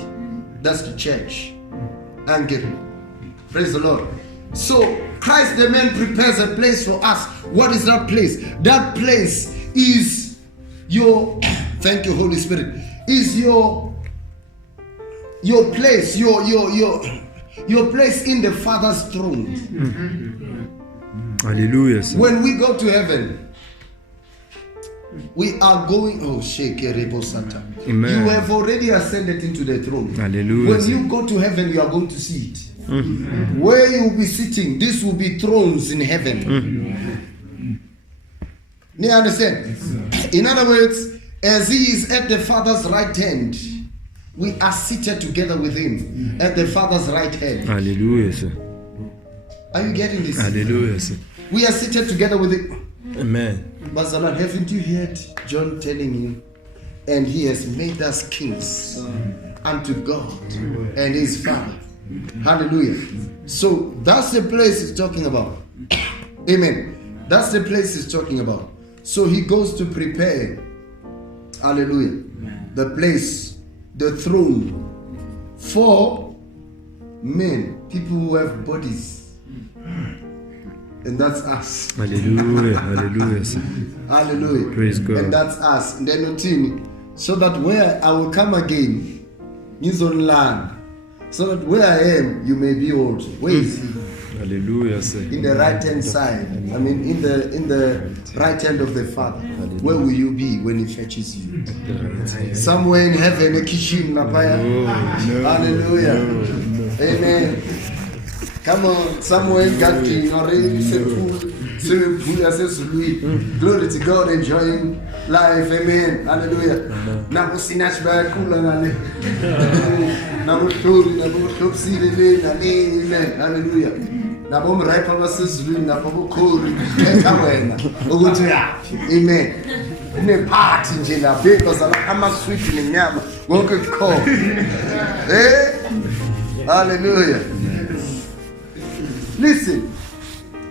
That's the church. Angel. Praise the Lord. So Christ the man prepares a place for us. What is that place? That place is your, thank you Holy Spirit, is your place, your place in the Father's throne. Hallelujah, sir. When we go to heaven, we are going, Amen. you have already ascended into the throne. Hallelujah, When sir. you go to heaven, you are going to see it. Where you will be sitting, this will be thrones in heaven. You understand? In other words, as he is at the Father's right hand, we are seated together with him at the Father's right hand. Hallelujah, sir. Are you getting this? Hallelujah, sir. We are seated together with him. Amen. Bazalan, haven't you heard John telling you? And he has made us kings unto God and his Father. Hallelujah. So that's the place he's talking about. Amen. That's the place he's talking about. So he goes to prepare, hallelujah, the place, the throne for men, people who have bodies. And that's us. Hallelujah. Hallelujah, sir. Hallelujah. Praise God. And that's us. And then so that where I will come again, is on land. So that where I am, you may be also. Where is he? Hallelujah, sir. In the right hand side. I mean, in the right hand of the Father. Where will you be when he fetches you? Somewhere in heaven, a kitchen, Hallelujah. Amen. Come on, somewhere in Gatling, already swimming pool, glory to God, enjoying life. Amen. Hallelujah. Now sinach ba kula ngale. Now tori na bo topsi le na le. Hallelujah. Na bo mraipa basizulu na bo khori etha wena ukuthi yapi. Amen. Ne party nje la because ama sweet nenyama wonke kukhona. Hallelujah. Listen,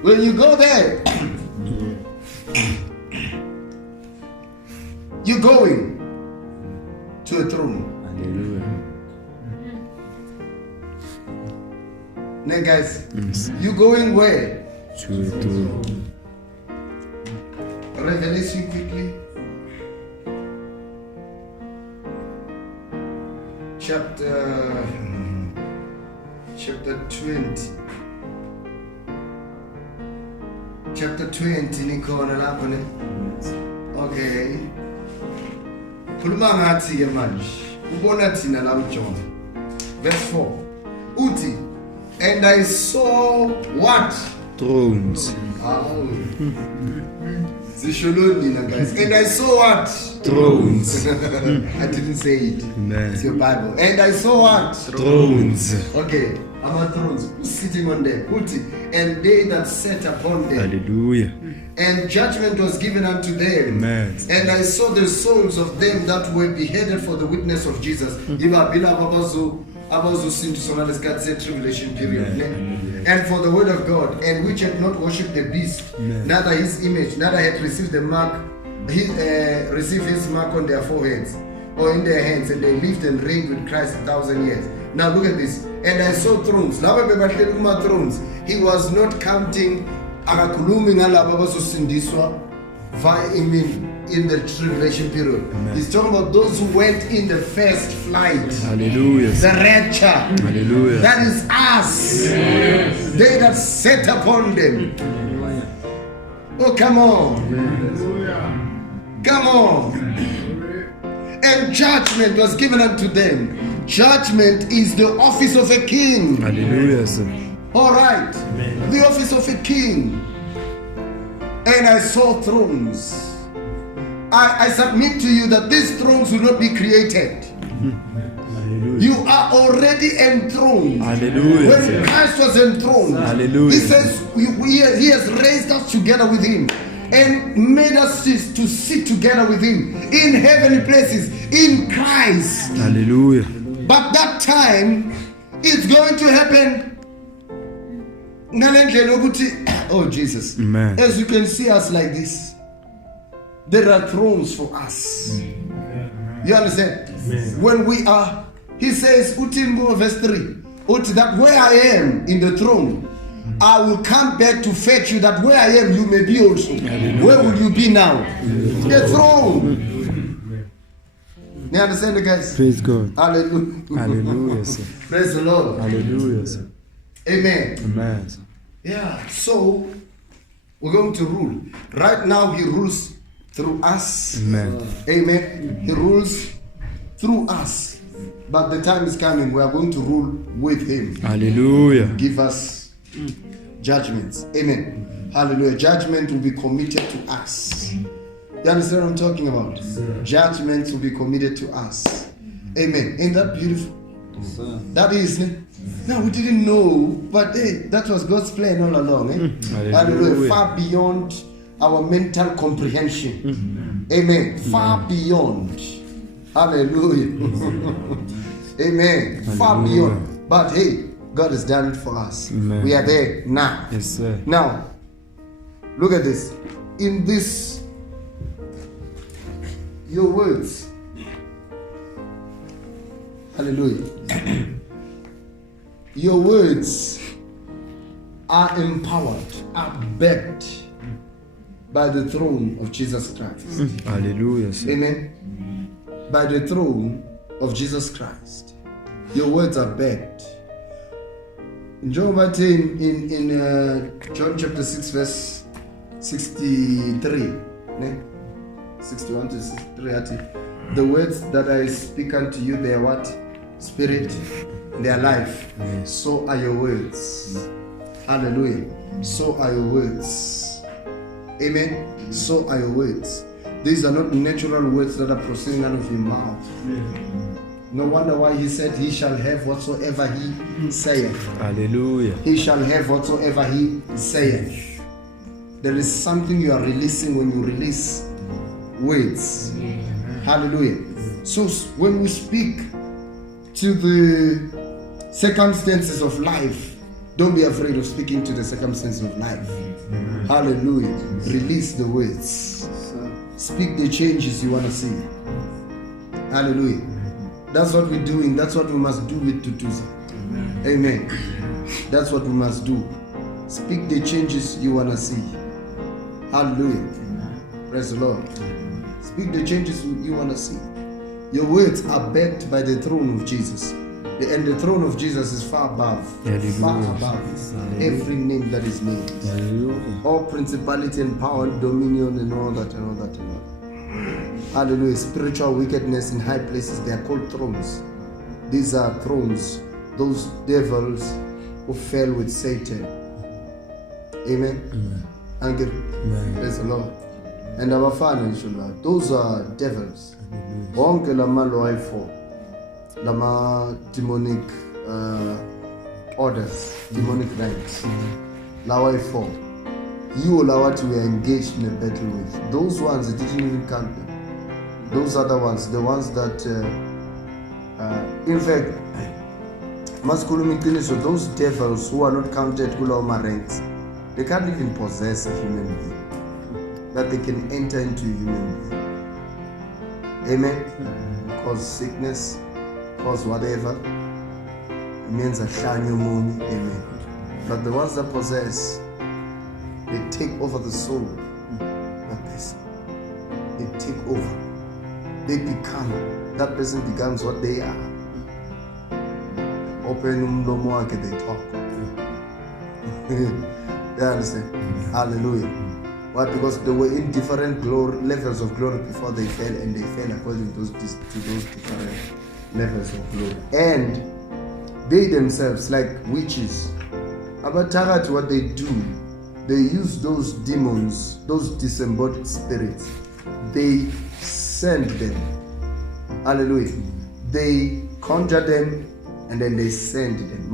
when you go there, you're going to a throne. Hallelujah. Now, guys, you're going where? To a throne. Revelation quickly. Chapter 20. Chapter 20 nikhona lapho ne. Okay. Khuluma ngathi ke manje. Ubona thina la uJohn. Verse 4. Uthi, and I saw what? Thrones. Guys. And I saw what? Thrones. I didn't say it. Amen. It's your Bible. And I saw what? Thrones. Okay. Our thrones. Who's sitting on them? And they that sat upon them. Hallelujah. And judgment was given unto them. Amen. And I saw the souls of them that were beheaded for the witness of Jesus. Tribulation period. And for the word of God, and which had not worshipped the beast, neither his image, neither had received the mark, received his mark on their foreheads or in their hands, and they lived and reigned with Christ 1,000 years. Now look at this. And I saw thrones. He was not counting akakhulumi ngalabo abazosindiswa in the tribulation period. Amen. He's talking about those who went in the first flight. Hallelujah. The rapture. Hallelujah. That is us. Yes. They that set upon them. Oh, come on. Come on. And judgment was given unto them. Judgment is the office of a king. Hallelujah, sir. All right. The office of a king. And I saw thrones. I submit to you that these thrones will not be created. Hallelujah. You are already enthroned. Hallelujah, When sir. Christ was enthroned, Hallelujah. he says he has raised us together with him and made us to sit together with him in heavenly places in Christ. Hallelujah. But that time it's going to happen. Oh Jesus. Amen. As you can see us like this, there are thrones for us. You understand? When we are, he says, Utimbo verse 3, that where I am in the throne, I will come back to fetch you, that where I am you may be also. Where will you be now? The throne. You understand the guys? Praise God. Hallelujah. Hallelujah, sir. Praise the Lord. Hallelujah, sir. Amen. Amen, sir. Yeah, so we're going to rule. Right now he rules through us. Amen. Amen. He rules through us. But the time is coming, we are going to rule with him. Hallelujah. Give us judgments. Amen. Hallelujah. Judgment will be committed to us. You understand what I'm talking about? Judgments will be committed to us. Amen. Ain't that beautiful? That is. Now we didn't know, but hey, that was God's plan all along. Hallelujah. Far beyond our mental comprehension. Amen. Far beyond. Hallelujah. Amen. Far beyond. But hey, God has done it for us. Amen. We are there now. Yes, sir. Now, look at this. In this, your words. Hallelujah. Your words are empowered, are backed by the throne of Jesus Christ. Hallelujah, sir. Amen. By the throne of Jesus Christ. Your words are backed. In John John chapter 6 verse 63, 61 to 63, the words that I speak unto you, they are what? Spirit, they are life. So are your words. Hallelujah. So are your words. Amen. So are your words. These are not natural words that are proceeding out of your mouth. No wonder why he said, he shall have whatsoever he saith. Hallelujah. He shall have whatsoever he saith. There is something you are releasing when you release words. Hallelujah. So when we speak to the circumstances of life, don't be afraid of speaking to the circumstances of life. Hallelujah. Release the words. Speak the changes you want to see. Hallelujah. That's what we're doing. That's what we must do with Tutuza. Amen. That's what we must do. Speak the changes you want to see. Hallelujah. Praise the Lord. Speak the changes you want to see. Your words are backed by the throne of Jesus. And the throne of Jesus is far above. Far above every name that is named. All principality and power and dominion and all that and all that and all that. Hallelujah. Spiritual wickedness in high places, they are called thrones. These are thrones. Those devils who fell with Satan. Amen. Amen. Praise the Lord. And our Father, inshallah, those are devils. Wonke lama loifo, lama demonic orders, demonic ranks. Lawaifo. You are what we are engaged in a battle with. Those ones, it didn't even count them. Those are the ones that, in fact, so those devils who are not counted kuloma ranks, they can't even possess a human being. That they can enter into a human being. Amen. Cause sickness, cause whatever. It means a shiny moon. Amen. But the ones that possess, they take over the soul. like this. They take over. They become. That person becomes what they are. Open umlomo wakhe, they talk. They understand? Hallelujah. Why? Because they were in different levels of glory before they fell, and they fell according to those different levels of glory. And they themselves, like witches, about what they do, they use those demons, those disembodied spirits, they send them. Hallelujah. They conjure them and then they send them.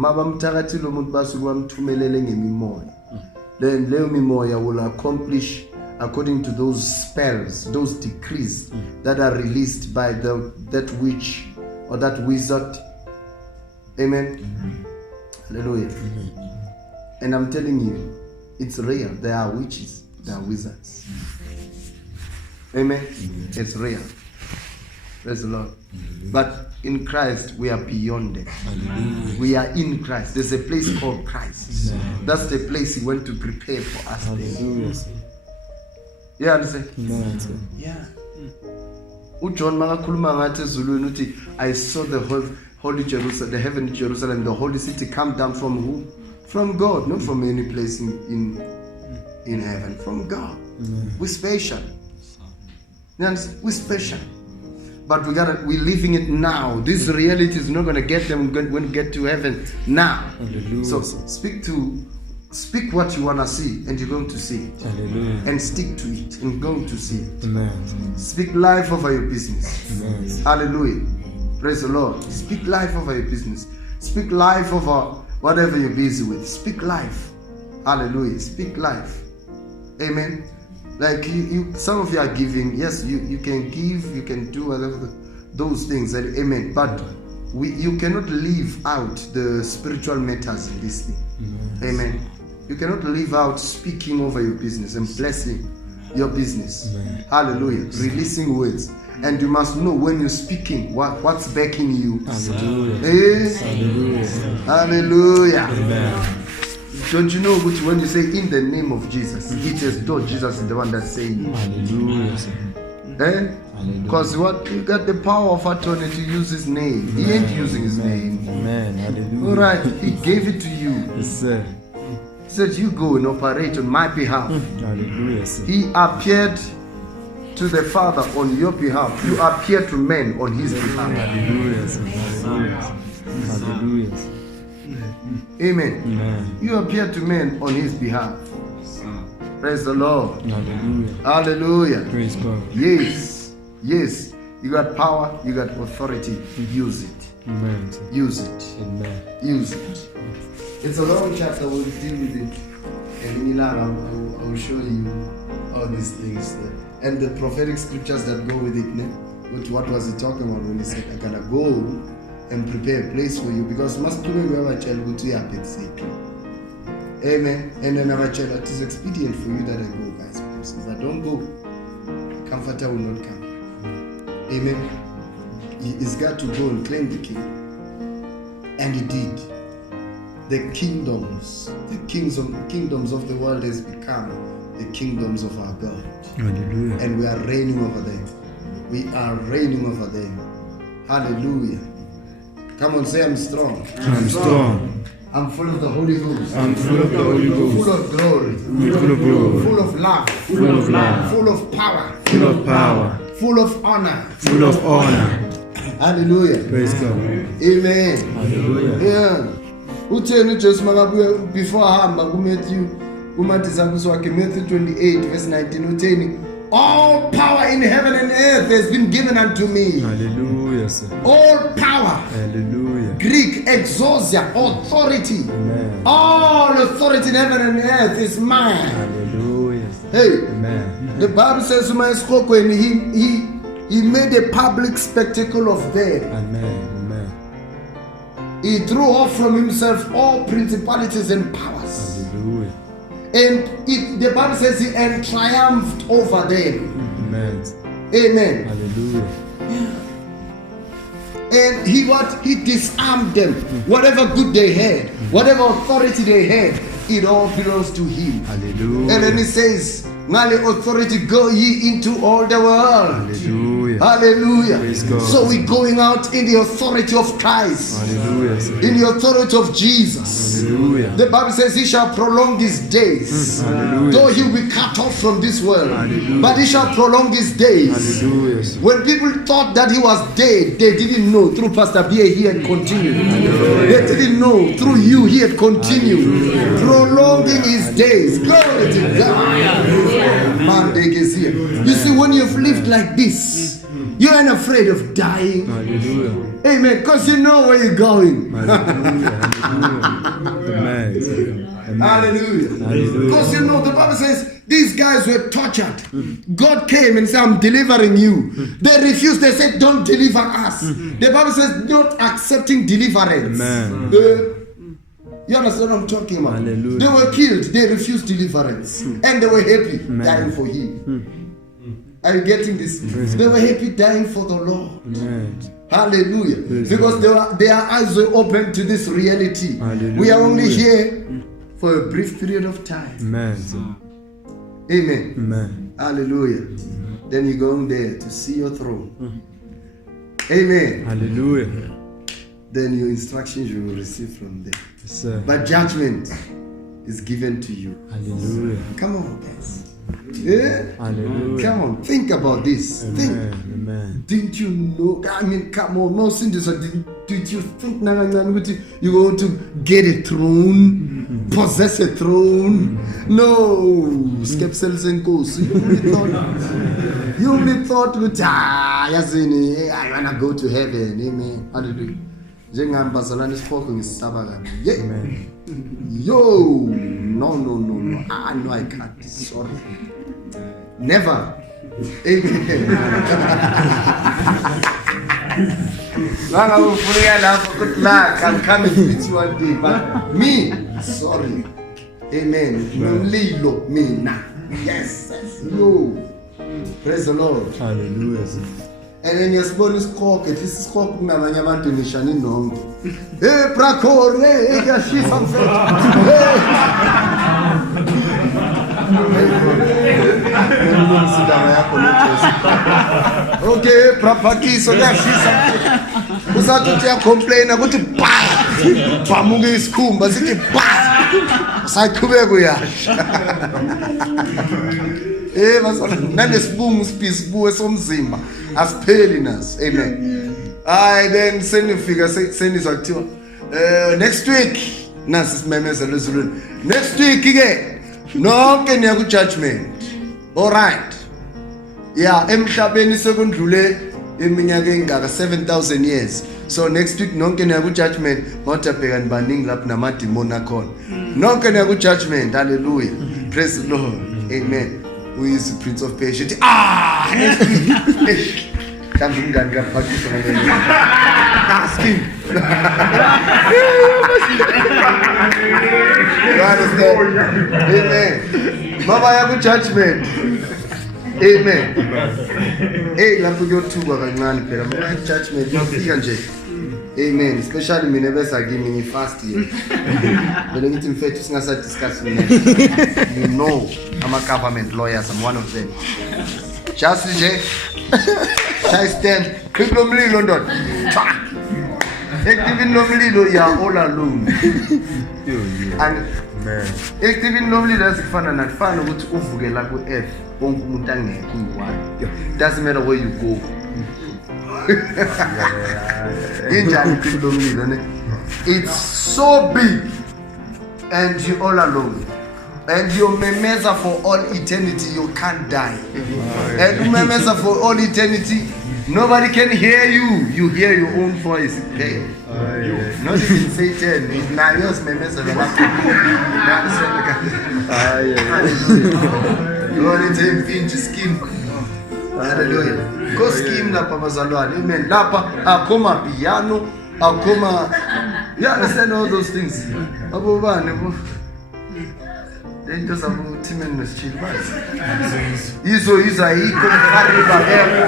Then leyo mimoya will accomplish according to those spells, those decrees that are released by that witch or that wizard. Amen. Hallelujah. And I'm telling you, it's real. There are witches, there are wizards. Amen. It's real. Praise the Lord. But in Christ, we are beyond it. We are in Christ. There's a place called Christ. That's the place He went to prepare for us. You understand? Yeah. John Makakuluma ngathi ezulwini uthi, I saw the holy Jerusalem, the heavenly Jerusalem, the holy city come down from who? From God, not from any place in heaven. From God. We're special. You understand? We're special. But we're living it now. This reality is not going to get them when we get to heaven now. Hallelujah. So speak what you want to see, and you're going to see it. Hallelujah. And stick to it, and going to see it. Amen. Speak life over your business. Amen. Hallelujah. Praise the Lord. Speak life over your business. Speak life over whatever you're busy with. Speak life. Hallelujah. Speak life. Amen. Like you, some of you are giving. Yes, you can give, you can do whatever those things. Amen. But you cannot leave out the spiritual matters in this thing. Amen. You cannot leave out speaking over your business and blessing your business. Amen. Hallelujah. Releasing words. And you must know when you're speaking what's backing you. Hallelujah. Hallelujah. Hallelujah. Amen. Don't you know which when you say in the name of Jesus, it is though Jesus is the one that's saying it. Hallelujah. Because what you got the power of attorney to use His name. He ain't using His name. Amen. Hallelujah. All right. He gave it to you. Yes, sir. He said, you go and operate on my behalf. Hallelujah. Sir. He appeared to the Father on your behalf. You appear to men on His behalf. Hallelujah. Sir. Hallelujah. Hallelujah. Amen. Amen. You appear to men on His behalf. Praise the Lord. Hallelujah. Hallelujah. Praise God. Yes. Yes. You got power, you got authority. Use it. Amen. Use it. Amen. Use it. It's a long chapter, we'll deal with it. And in Milan, I will show you all these things there. And the prophetic scriptures that go with it. What was he talking about when he said, I gotta go and prepare a place for you, because must do wherever child go to your sick. Amen. And then our child, it is expedient for you that I go, guys, because if I don't go, comforter will not come. Amen. He's got to go and claim the kingdom. And he did. The kingdoms of the world has become the kingdoms of our God. Hallelujah. And we are reigning over them. We are reigning over them. Hallelujah. Come on, say I'm strong. I'm strong. I'm full of the Holy Ghost. I'm full of the Holy Ghost. Full of glory. Full of glory. Full of love. Full of love. Full of power. Full of power. Full of honor. Full of honor. Hallelujah. Praise God. Amen. Hallelujah. Yeah. Utheni Jesu makabuye before hamba ku Matthew 28 verse 19 utheni, all power in heaven and earth has been given unto me. Hallelujah, sir. All power. Hallelujah. Greek, exousia, authority. Amen. All authority in heaven and earth is mine. Hallelujah. Hey. Amen. The Bible says when he made a public spectacle of them. Amen. Amen. He threw off from himself all principalities and powers. Hallelujah. And the Bible says he triumphed over them. Amen. Amen. Hallelujah. Yeah. And he disarmed them. Whatever good they had, whatever authority they had, it all belongs to him. Hallelujah. And then he says, Ngale authority go ye into all the world. Hallelujah. Hallelujah. Praise God. So we're going out in the authority of Christ. Hallelujah. In the authority of Jesus. Hallelujah. The Bible says he shall prolong his days. Hallelujah. Though he will be cut off from this world. Hallelujah. But he shall prolong his days. Hallelujah. When people thought that he was dead, they didn't know. Through Pastor B.A. he had continued. They didn't know. Through you he had continued. Prolonging his days. Glory to God. You see, when you've lived like this, you ain't afraid of dying. Hallelujah. Amen. Because you know where you're going. Hallelujah. Amen. Hallelujah. Hallelujah. Because you know, the Bible says these guys were tortured. God came and said, I'm delivering you. They refused. They said, don't deliver us. The Bible says, not accepting deliverance. Amen. You understand what I'm talking about? Hallelujah. They were killed. They refused deliverance. And they were happy dying for him. Are you getting this? They were happy dying for the Lord. Amen. Hallelujah. Because their eyes were open to this reality. Hallelujah. We are only here for a brief period of time. Amen. Amen. Amen. Hallelujah. Then you're going there to see your throne. Amen. Hallelujah. Then your instructions you will receive from there. Yes, sir. But judgment is given to you. Hallelujah. Come on, guys. Yeah? Hallelujah. Come on, think about this. Think. Amen. Didn't you know? I mean, come on. No sin. Did you think you're going to get a throne? Possess a throne? No. Skepsels and goes. You only thought, I want to go to heaven. Amen. Hallelujah. Amen. Yo, no. I know I can't. Sorry. Never. Amen. Good luck. I'm coming to meet you one day. But me, sorry. Amen. Lilo, me now. Yes. Yo. Praise the Lord. Hallelujah. And then yasibona isikhokho ethi isikhokho kunabanye abantu nishana inongo. Hey brakor, hey kuyashisa mfethu. Okay, prapakiso kuyashisa. Usathi uya complain ukuthi bamuke isikhumba sithi sayaqhubeka uyasha. Basona nanesibungu sibisibuwe somzimba asipheli naso. Amen. Then senifika senizwa kuthiwa next week nasi simemezelo ezulwini. Next week ke nonke niya ku judgment. All right. Yeah, emhlabeni sekundlule iminyaka engaka 7,000 years. So next week nonke niya ku judgment. Ngothabheka nibaningi lapha namademon akhona. Nonke niya ku judgment. Hallelujah. Praise the Lord. Amen. Who is the Prince of Persia? Ask him. You understand? Amen. Mama, you have judgment. Amen. Hey, lapho kuyothuka kancane phela. Mama, judgment yofika nje. Amen. Especially mina bese ngimi fast here. Bele ngithi mfethu singasa discuss next. You know, I'm a government lawyer, I'm one of them. Just nje. I stand. Khipha umlilo ndoda. Ektivini lomlilo ya all alone. And ektivini lomlilo asifana nakufana ukuthi uvuke la ku F wonke umuntu angekho uyi-1. Doesn't matter where you go. It's so big and you all alone. And you memeza for all eternity, you can't die. And you memeza for all eternity, nobody can hear you. You hear your own voice. Hey. Not even Satan. Now yours memeza. Glory to him, pinch skin. Hallelujah. Go scheme lapha bazalwane. Amen. Lapha akoma piano, akoma. You understand all those things? Abobane bo. Into zabu timeni neschill bazi. Izo ayikho khariba epha.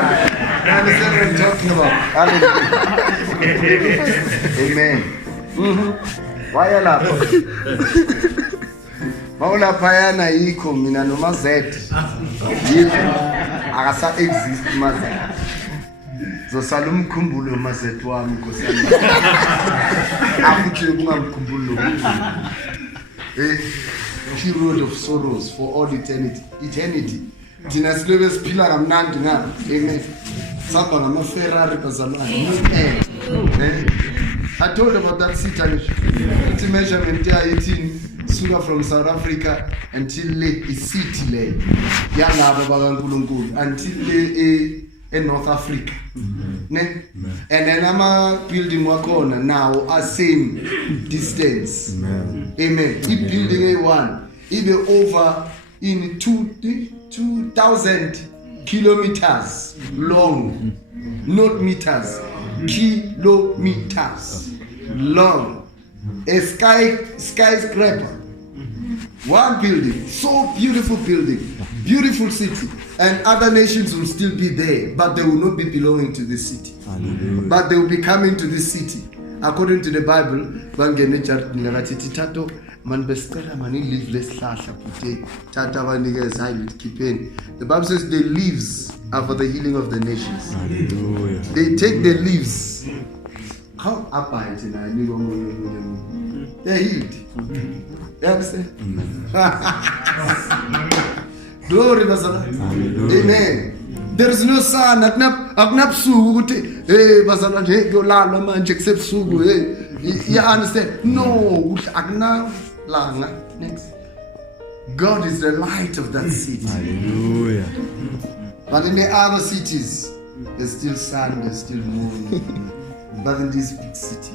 You understand what I'm talking about? Hallelujah. Amen. Waya lapha. Mawulapha yana yikho mina noma Z. Akasa-exist maze. Zosala umkhumbulo mazethu wami nkosana. Akuthi kungamkhumbulo lo. Period of sorrows for all eternity. Thina silobe siphila kamnandi nga. Amen. Saba ngama-Ferrari bazalwane. I told about that city. It's measurement ithini suka from South Africa until le city le yalabo bakaNkulunkulu until le North Africa. Ne? And then ama building wakhona now are same distance. Amen. I building A1 ibe over in 2,000 kilometers long, not meters, kilometers long. A skyscraper, one building, so beautiful building, beautiful city, and other nations will still be there, but they will not be belonging to this city. Hallelujah. But they will be coming to this city. According to the Bible, the Bible says the leaves are for the healing of the nations. Hallelujah. They take the leaves. How abide in they're healed. You understand? Glory to God. Amen. There is no sun akunabsuku ukuthi bazalwa nje kuyolala manje kusebusuku you understand? No, akunalanga. Next. God is the light of that city. Hallelujah. But in the other cities, there's still sun, there's still moon. But in this big city,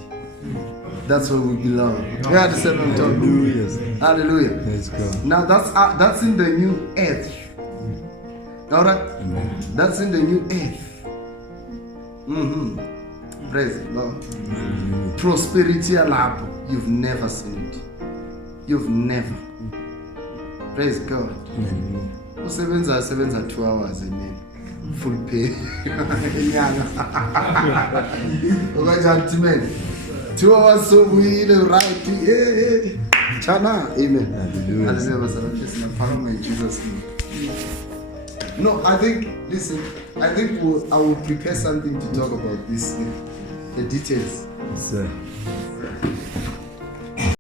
that's where we belong. You understand what I'm talking about? Hallelujah. Let's go. Now that's in the new earth. All right? Amen. That's in the new earth. Praise the Lord. Prosperity lab. You've never seen it. You've never. Praise God. Usebenza 2 hours, amen. Full pay. Okay, 2 hours so we right. Hey. Chana, amen. Hallelujah. Jesus' name. No, I think I will prepare something to talk about this, the details. Yes, sir.